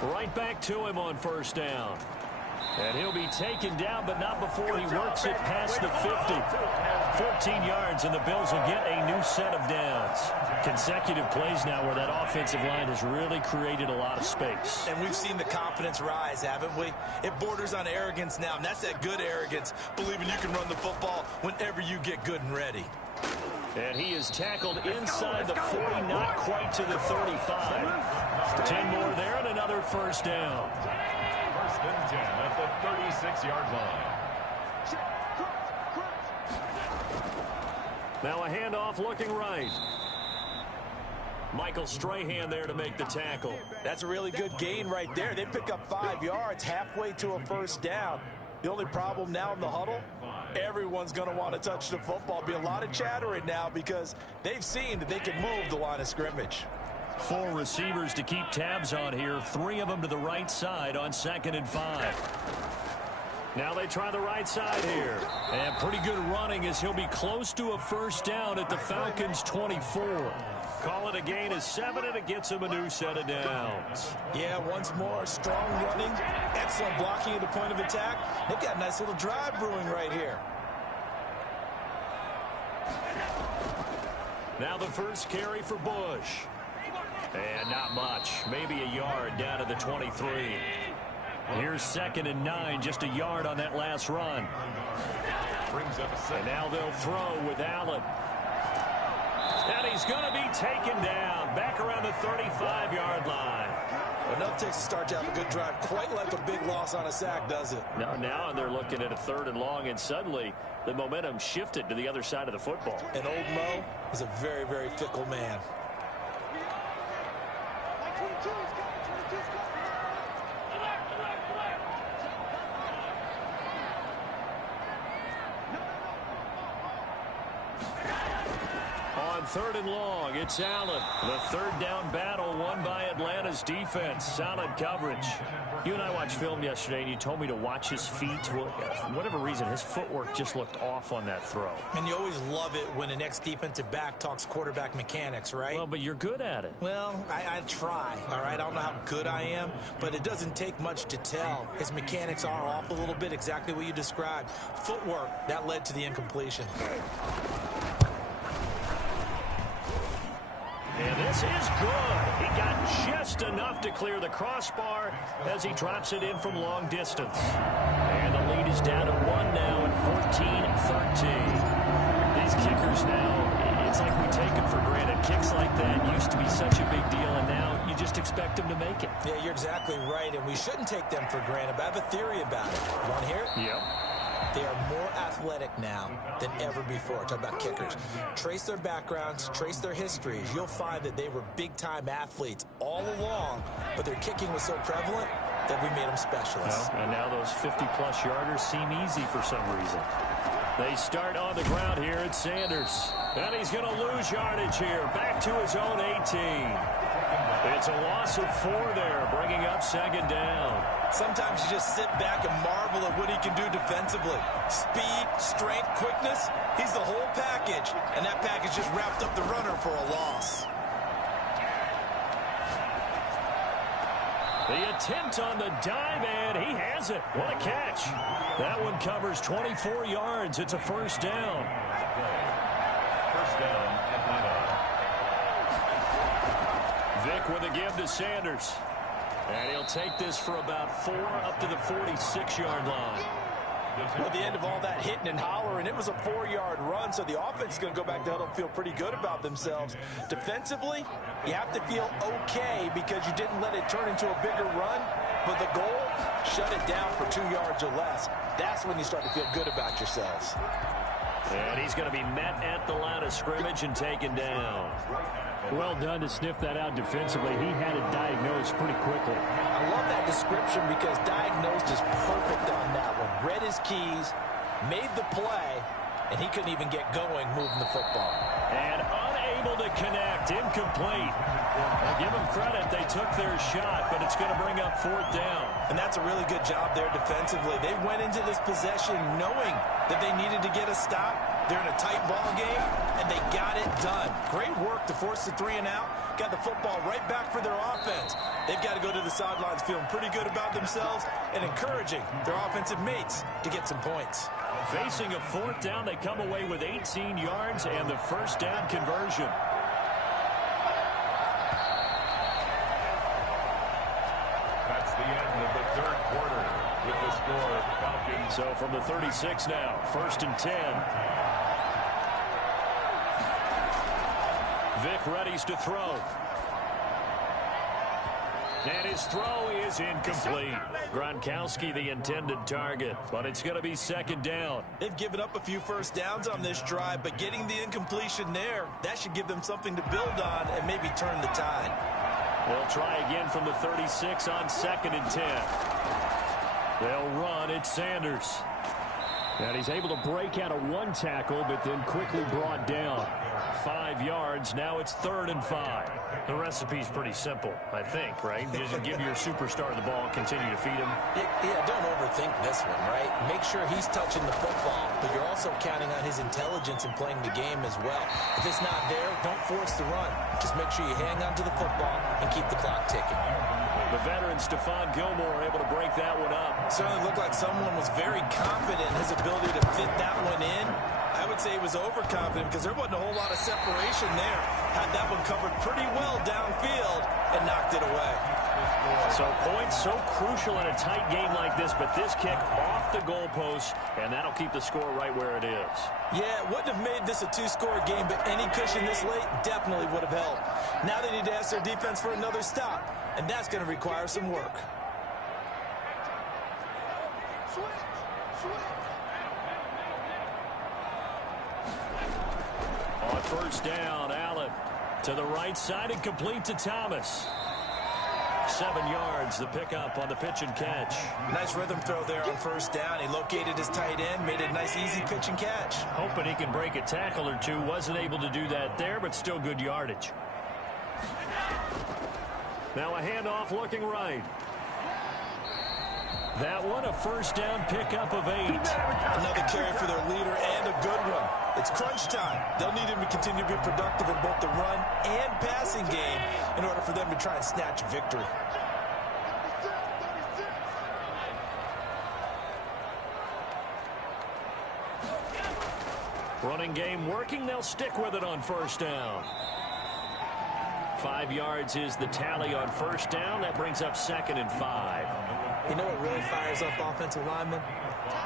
Right back to him on first down. And he'll be taken down, but not before he works it past the 50. 14 yards, and the Bills will get a new set of downs. Consecutive plays now where that offensive line has really created a lot of space. And we've seen the confidence rise, haven't we? It borders on arrogance now, and that's that good arrogance, believing you can run the football whenever you get good and ready. And he is tackled inside the 40, not quite to the 35. 10 more there and another first down. First and 10 at the 36-yard line. Now a handoff looking right. Michael Strahan there to make the tackle. That's a really good gain right there. They pick up 5 yards halfway to a first down. The only problem now in the huddle, everyone's going to want to touch the football. Be a lot of chattering now because they've seen that they can move the line of scrimmage. 4 receivers to keep tabs on here. 3 of them to the right side on 2nd and 5. Now they try the right side here. And pretty good running as he'll be close to a first down at the Falcons' 24. Call it a gain of 7, and it gets him a new set of downs. Yeah, once more, strong running, excellent blocking at the point of attack. They've got a nice little drive brewing right here. Now the first carry for Bush. And not much, maybe a yard down to the 23. Here's 2nd and 9, just a yard on that last run. Brings up a and now they'll throw with Allen. And he's going to be taken down back around the 35-yard line. Enough takes to start to have a good drive, quite like a big loss on a sack, does it? Now they're looking at a 3rd and long, and suddenly the momentum shifted to the other side of the football. And old Mo is a very, very fickle man. On 3rd and long, it's Allen. The 3rd down battle won by Atlanta's defense. Solid coverage. You and I watched film yesterday, and you told me to watch his feet. Well, for whatever reason, his footwork just looked off on that throw. And you always love it when an ex-defensive back talks quarterback mechanics, right? Well, but you're good at it. Well, I try, all right? I don't know how good I am, but it doesn't take much to tell. His mechanics are off a little bit, exactly what you described. Footwork, that led to the incompletion. And this is good. He got just enough to clear the crossbar as he drops it in from long distance. And the lead is down to 1 now at 14-13. These kickers now, it's like we take them for granted. Kicks like that used to be such a big deal, and now you just expect them to make it. Yeah, you're exactly right, and we shouldn't take them for granted. But I have a theory about it. You want to hear it? Yep. They are more athletic now than ever before. Talk about kickers. Trace their backgrounds, trace their histories. You'll find that they were big-time athletes all along, but their kicking was so prevalent that we made them specialists. Well, and now those 50-plus yarders seem easy for some reason. They start on the ground here at Sanders. And he's going to lose yardage here. Back to his own 18. It's a loss of 4 there, bringing up second down. Sometimes you just sit back and marvel at what he can do defensively. Speed, strength, quickness. He's the whole package. And that package just wrapped up the runner for a loss. The attempt on the dive, and he has it. What a catch. That one covers 24 yards. It's a first down. First down, Atlanta. Vic with a give to Sanders. And he'll take this for about 4 up to the 46-yard line. Well, at the end of all that hitting and hollering, it was a 4-yard run, so the offense is going to go back to huddle and feel pretty good about themselves. Defensively, you have to feel okay because you didn't let it turn into a bigger run, but the goal, shut it down for 2 yards or less. That's when you start to feel good about yourselves. And he's going to be met at the line of scrimmage and taken down. Well done to sniff that out defensively. He had it diagnosed pretty quickly. I love that description because diagnosed is perfect on that one. Read his keys, made the play, and he couldn't even get going moving the football. And unable to connect, incomplete. I'll give them credit, they took their shot, but it's going to bring up 4th down. And that's a really good job there defensively. They went into this possession knowing that they needed to get a stop. They're in a tight ball game, and they got it done. Great work to force the 3 and out. Got the football right back for their offense. They've got to go to the sidelines feeling pretty good about themselves and encouraging their offensive mates to get some points. Facing a 4th down, they come away with 18 yards and the first down conversion. That's the end of the third quarter with the score Falcons. So from the 36 now, 1st and 10. Vic readies to throw. And his throw is incomplete. Gronkowski the intended target, but it's going to be 2nd down. They've given up a few first downs on this drive, but getting the incompletion there, that should give them something to build on and maybe turn the tide. They'll try again from the 36 on 2nd and 10. They'll run at Sanders. And he's able to break out of 1 tackle, but then quickly brought down. 5 yards. Now it's 3rd and 5. The recipe's pretty simple, I think, right? Just give your superstar the ball, continue to feed him. Yeah, don't overthink this one, right? Make sure he's touching the football, but you're also counting on his intelligence in playing the game as well. If it's not there, don't force the run. Just make sure you hang on to the football and keep the clock ticking. The veteran Stephon Gilmore able to break that one up. Certainly looked like someone was very confident in his ability to fit that one in. I would say he was overconfident because there wasn't a whole lot of separation there. Had that one covered pretty well downfield and knocked it away. So points so crucial in a tight game like this, but this kick off the goalpost, and that'll keep the score right where it is. Yeah, it wouldn't have made this a 2-score game, but any cushion this late definitely would have helped. Now they need to ask their defense for another stop, and that's going to require some work. On 1st down, Allen to the right side and complete to Thomas. 7 yards, the pickup on the pitch and catch. Nice rhythm throw there on 1st down. He located his tight end, made it a nice, easy pitch and catch. Hoping he can break a tackle or two. Wasn't able to do that there, but still good yardage. Now a handoff looking right. That one, a 1st down pickup of 8. Another carry for their leader and a good one. It's crunch time. They'll need him to continue to be productive in both the run and passing game in order for them to try and snatch victory. Running game working. They'll stick with it on 1st down. 5 yards is the tally on first down. That brings up 2nd and 5. You know what really fires up offensive linemen?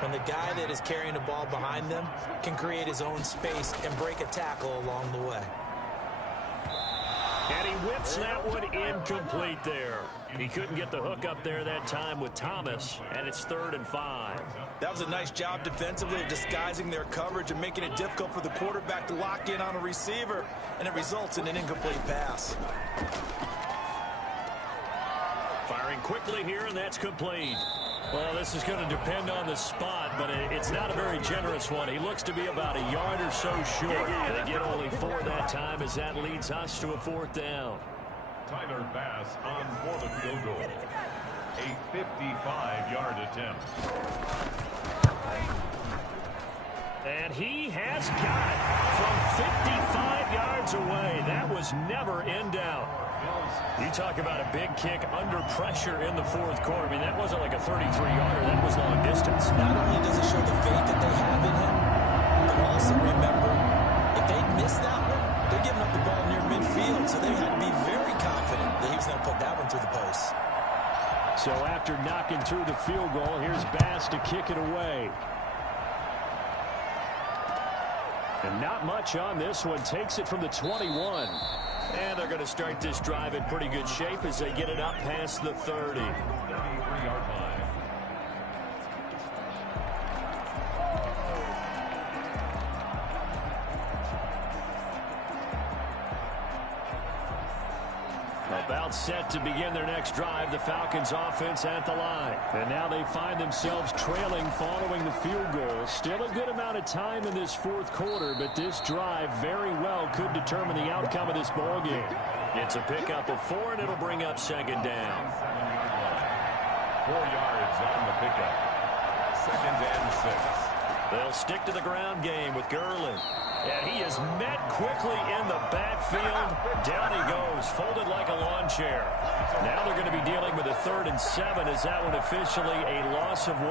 When the guy that is carrying the ball behind them can create his own space and break a tackle along the way. And he whips that one incomplete there. He couldn't get the hook up there that time with Thomas, and it's 3rd and 5. That was a nice job defensively of disguising their coverage and making it difficult for the quarterback to lock in on a receiver, and it results in an incomplete pass. Firing quickly here, and that's complete. Well, this is going to depend on the spot, but it's not a very generous one. He looks to be about a yard or so short. They get only 4 that time as that leads us to a 4th down. Tyler Bass on for the field goal. A 55-yard attempt. And he has got it from 55 yards away. That was never in doubt. You talk about a big kick under pressure in the 4th quarter. I mean, that wasn't like a 33-yarder. That was long distance. Not only does it show the faith that they have in him, but also remember, if they miss that one, they're giving up the ball near midfield, so they had to be very confident that he was going to put that one through the post. So after knocking through the field goal, here's Bass to kick it away. And not much on this one. Takes it from the 21. And they're going to start this drive in pretty good shape as they get it up past the 30. 33-yard line. About set to begin their next drive, the Falcons offense at the line. And now they find themselves trailing following the field goal. Still a good amount of time in this 4th quarter, but this drive very well could determine the outcome of this ball game. It's a pickup of 4, and it'll bring up 2nd down. 4 yards on the pickup. 2nd and 6. They'll stick to the ground game with Gurley. And he is met quickly in the backfield. Down he goes, folded like a lawn chair. Now they're going to be dealing with a 3rd and 7 as that one officially a loss of 1.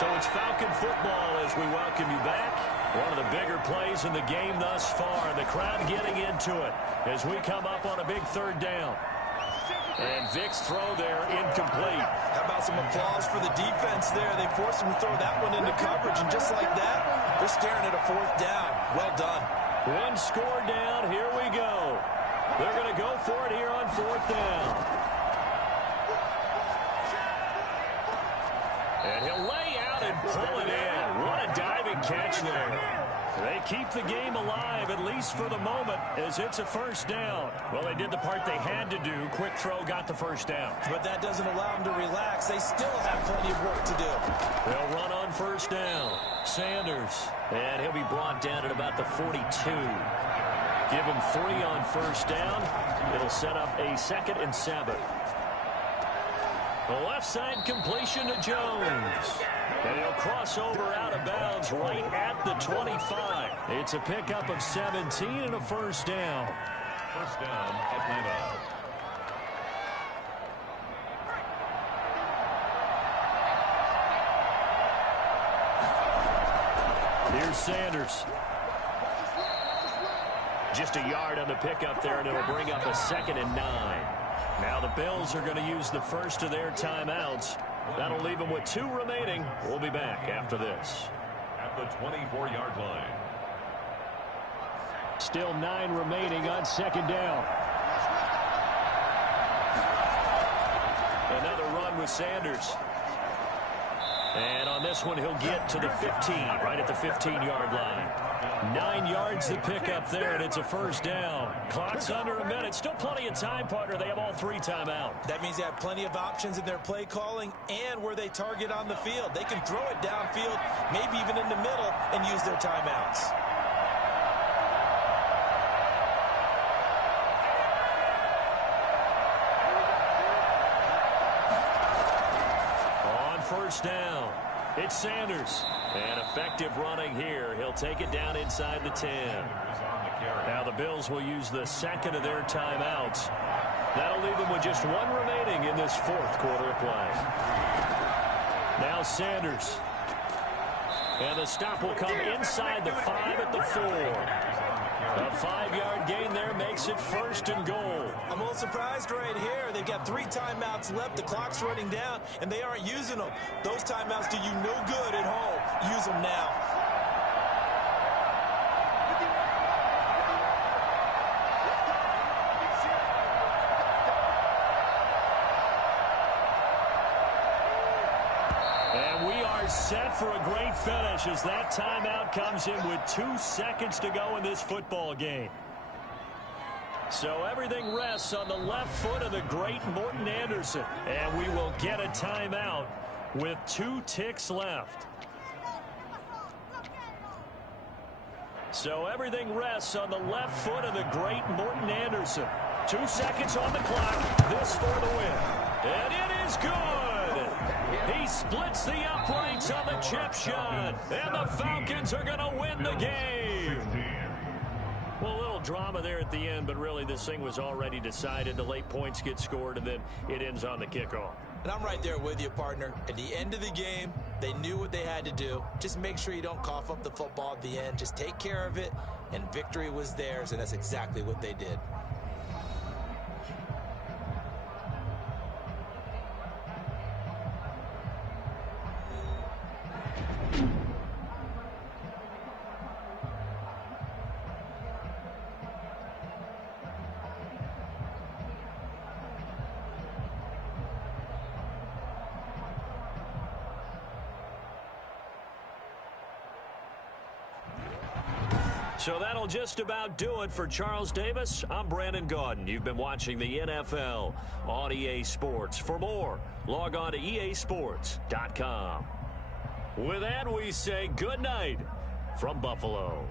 So it's Falcon football as we welcome you back. One of the bigger plays in the game thus far. The crowd getting into it as we come up on a big 3rd down. And Vic's throw there incomplete. How about some applause for the defense there? They forced him to throw that one into coverage, and just like that, they're staring at a 4th down. Well done. 1 score down. Here we go. They're going to go for it here on 4th down. And he'll lay out and pull it in. What a diving catch there. They keep the game alive, at least for the moment, as it's a 1st down. Well, they did the part they had to do. Quick throw got the 1st down. But that doesn't allow them to relax. They still have plenty of work to do. They'll run on 1st down. Sanders. And he'll be brought down at about the 42. Give him 3 on 1st down. It'll set up a 2nd and 7. The left side completion to Jones. And he'll cross over out of bounds right at the 25. It's a pickup of 17 and a 1st down. 1st down, Atlanta. Here's Sanders. Just a yard on the pickup there, and it'll bring up a 2nd and 9. Now the Bills are going to use the first of their timeouts. That'll leave them with 2 remaining. We'll be back after this. At the 24-yard line. Still 9 remaining on 2nd down. Another run with Sanders. And on this one, he'll get to the 15, right at the 15-yard line. 9 yards to pick up there, and it's a 1st down. Clock's under a minute. Still plenty of time, partner. They have all 3 timeouts. That means they have plenty of options in their play calling and where they target on the field. They can throw it downfield, maybe even in the middle, and use their timeouts. On 1st down, it's Sanders. And effective running here. He'll take it down inside the 10. Now the Bills will use the second of their timeouts. That'll leave them with just one remaining in this fourth quarter of play. Now Sanders. And the stop will come inside the 5 at the 4. A 5-yard gain there makes it 1st and goal. I'm a little surprised right here. They've got 3 timeouts left. The clock's running down, and they aren't using them. Those timeouts do you no good at home. Use them now. And we are set for a great finish as that timeout comes in with 2 seconds to go in this football game. So everything rests on the left foot of the great Morton Anderson. And we will get a timeout with 2 ticks left. So everything rests on the left foot of the great Morton Anderson. 2 seconds on the clock. This for the win. And it is good. He splits the uprights on the chip shot. And the Falcons are going to win the game. Well, a little drama there at the end, but really this thing was already decided. The late points get scored, and then it ends on the kickoff. And I'm right there with you, partner. At the end of the game, they knew what they had to do. Just make sure you don't cough up the football at the end. Just take care of it, and victory was theirs, and that's exactly what they did. So that'll just about do it for Charles Davis. I'm Brandon Gaudin. You've been watching the NFL on EA Sports. For more, log on to easports.com. With that, we say good night from Buffalo.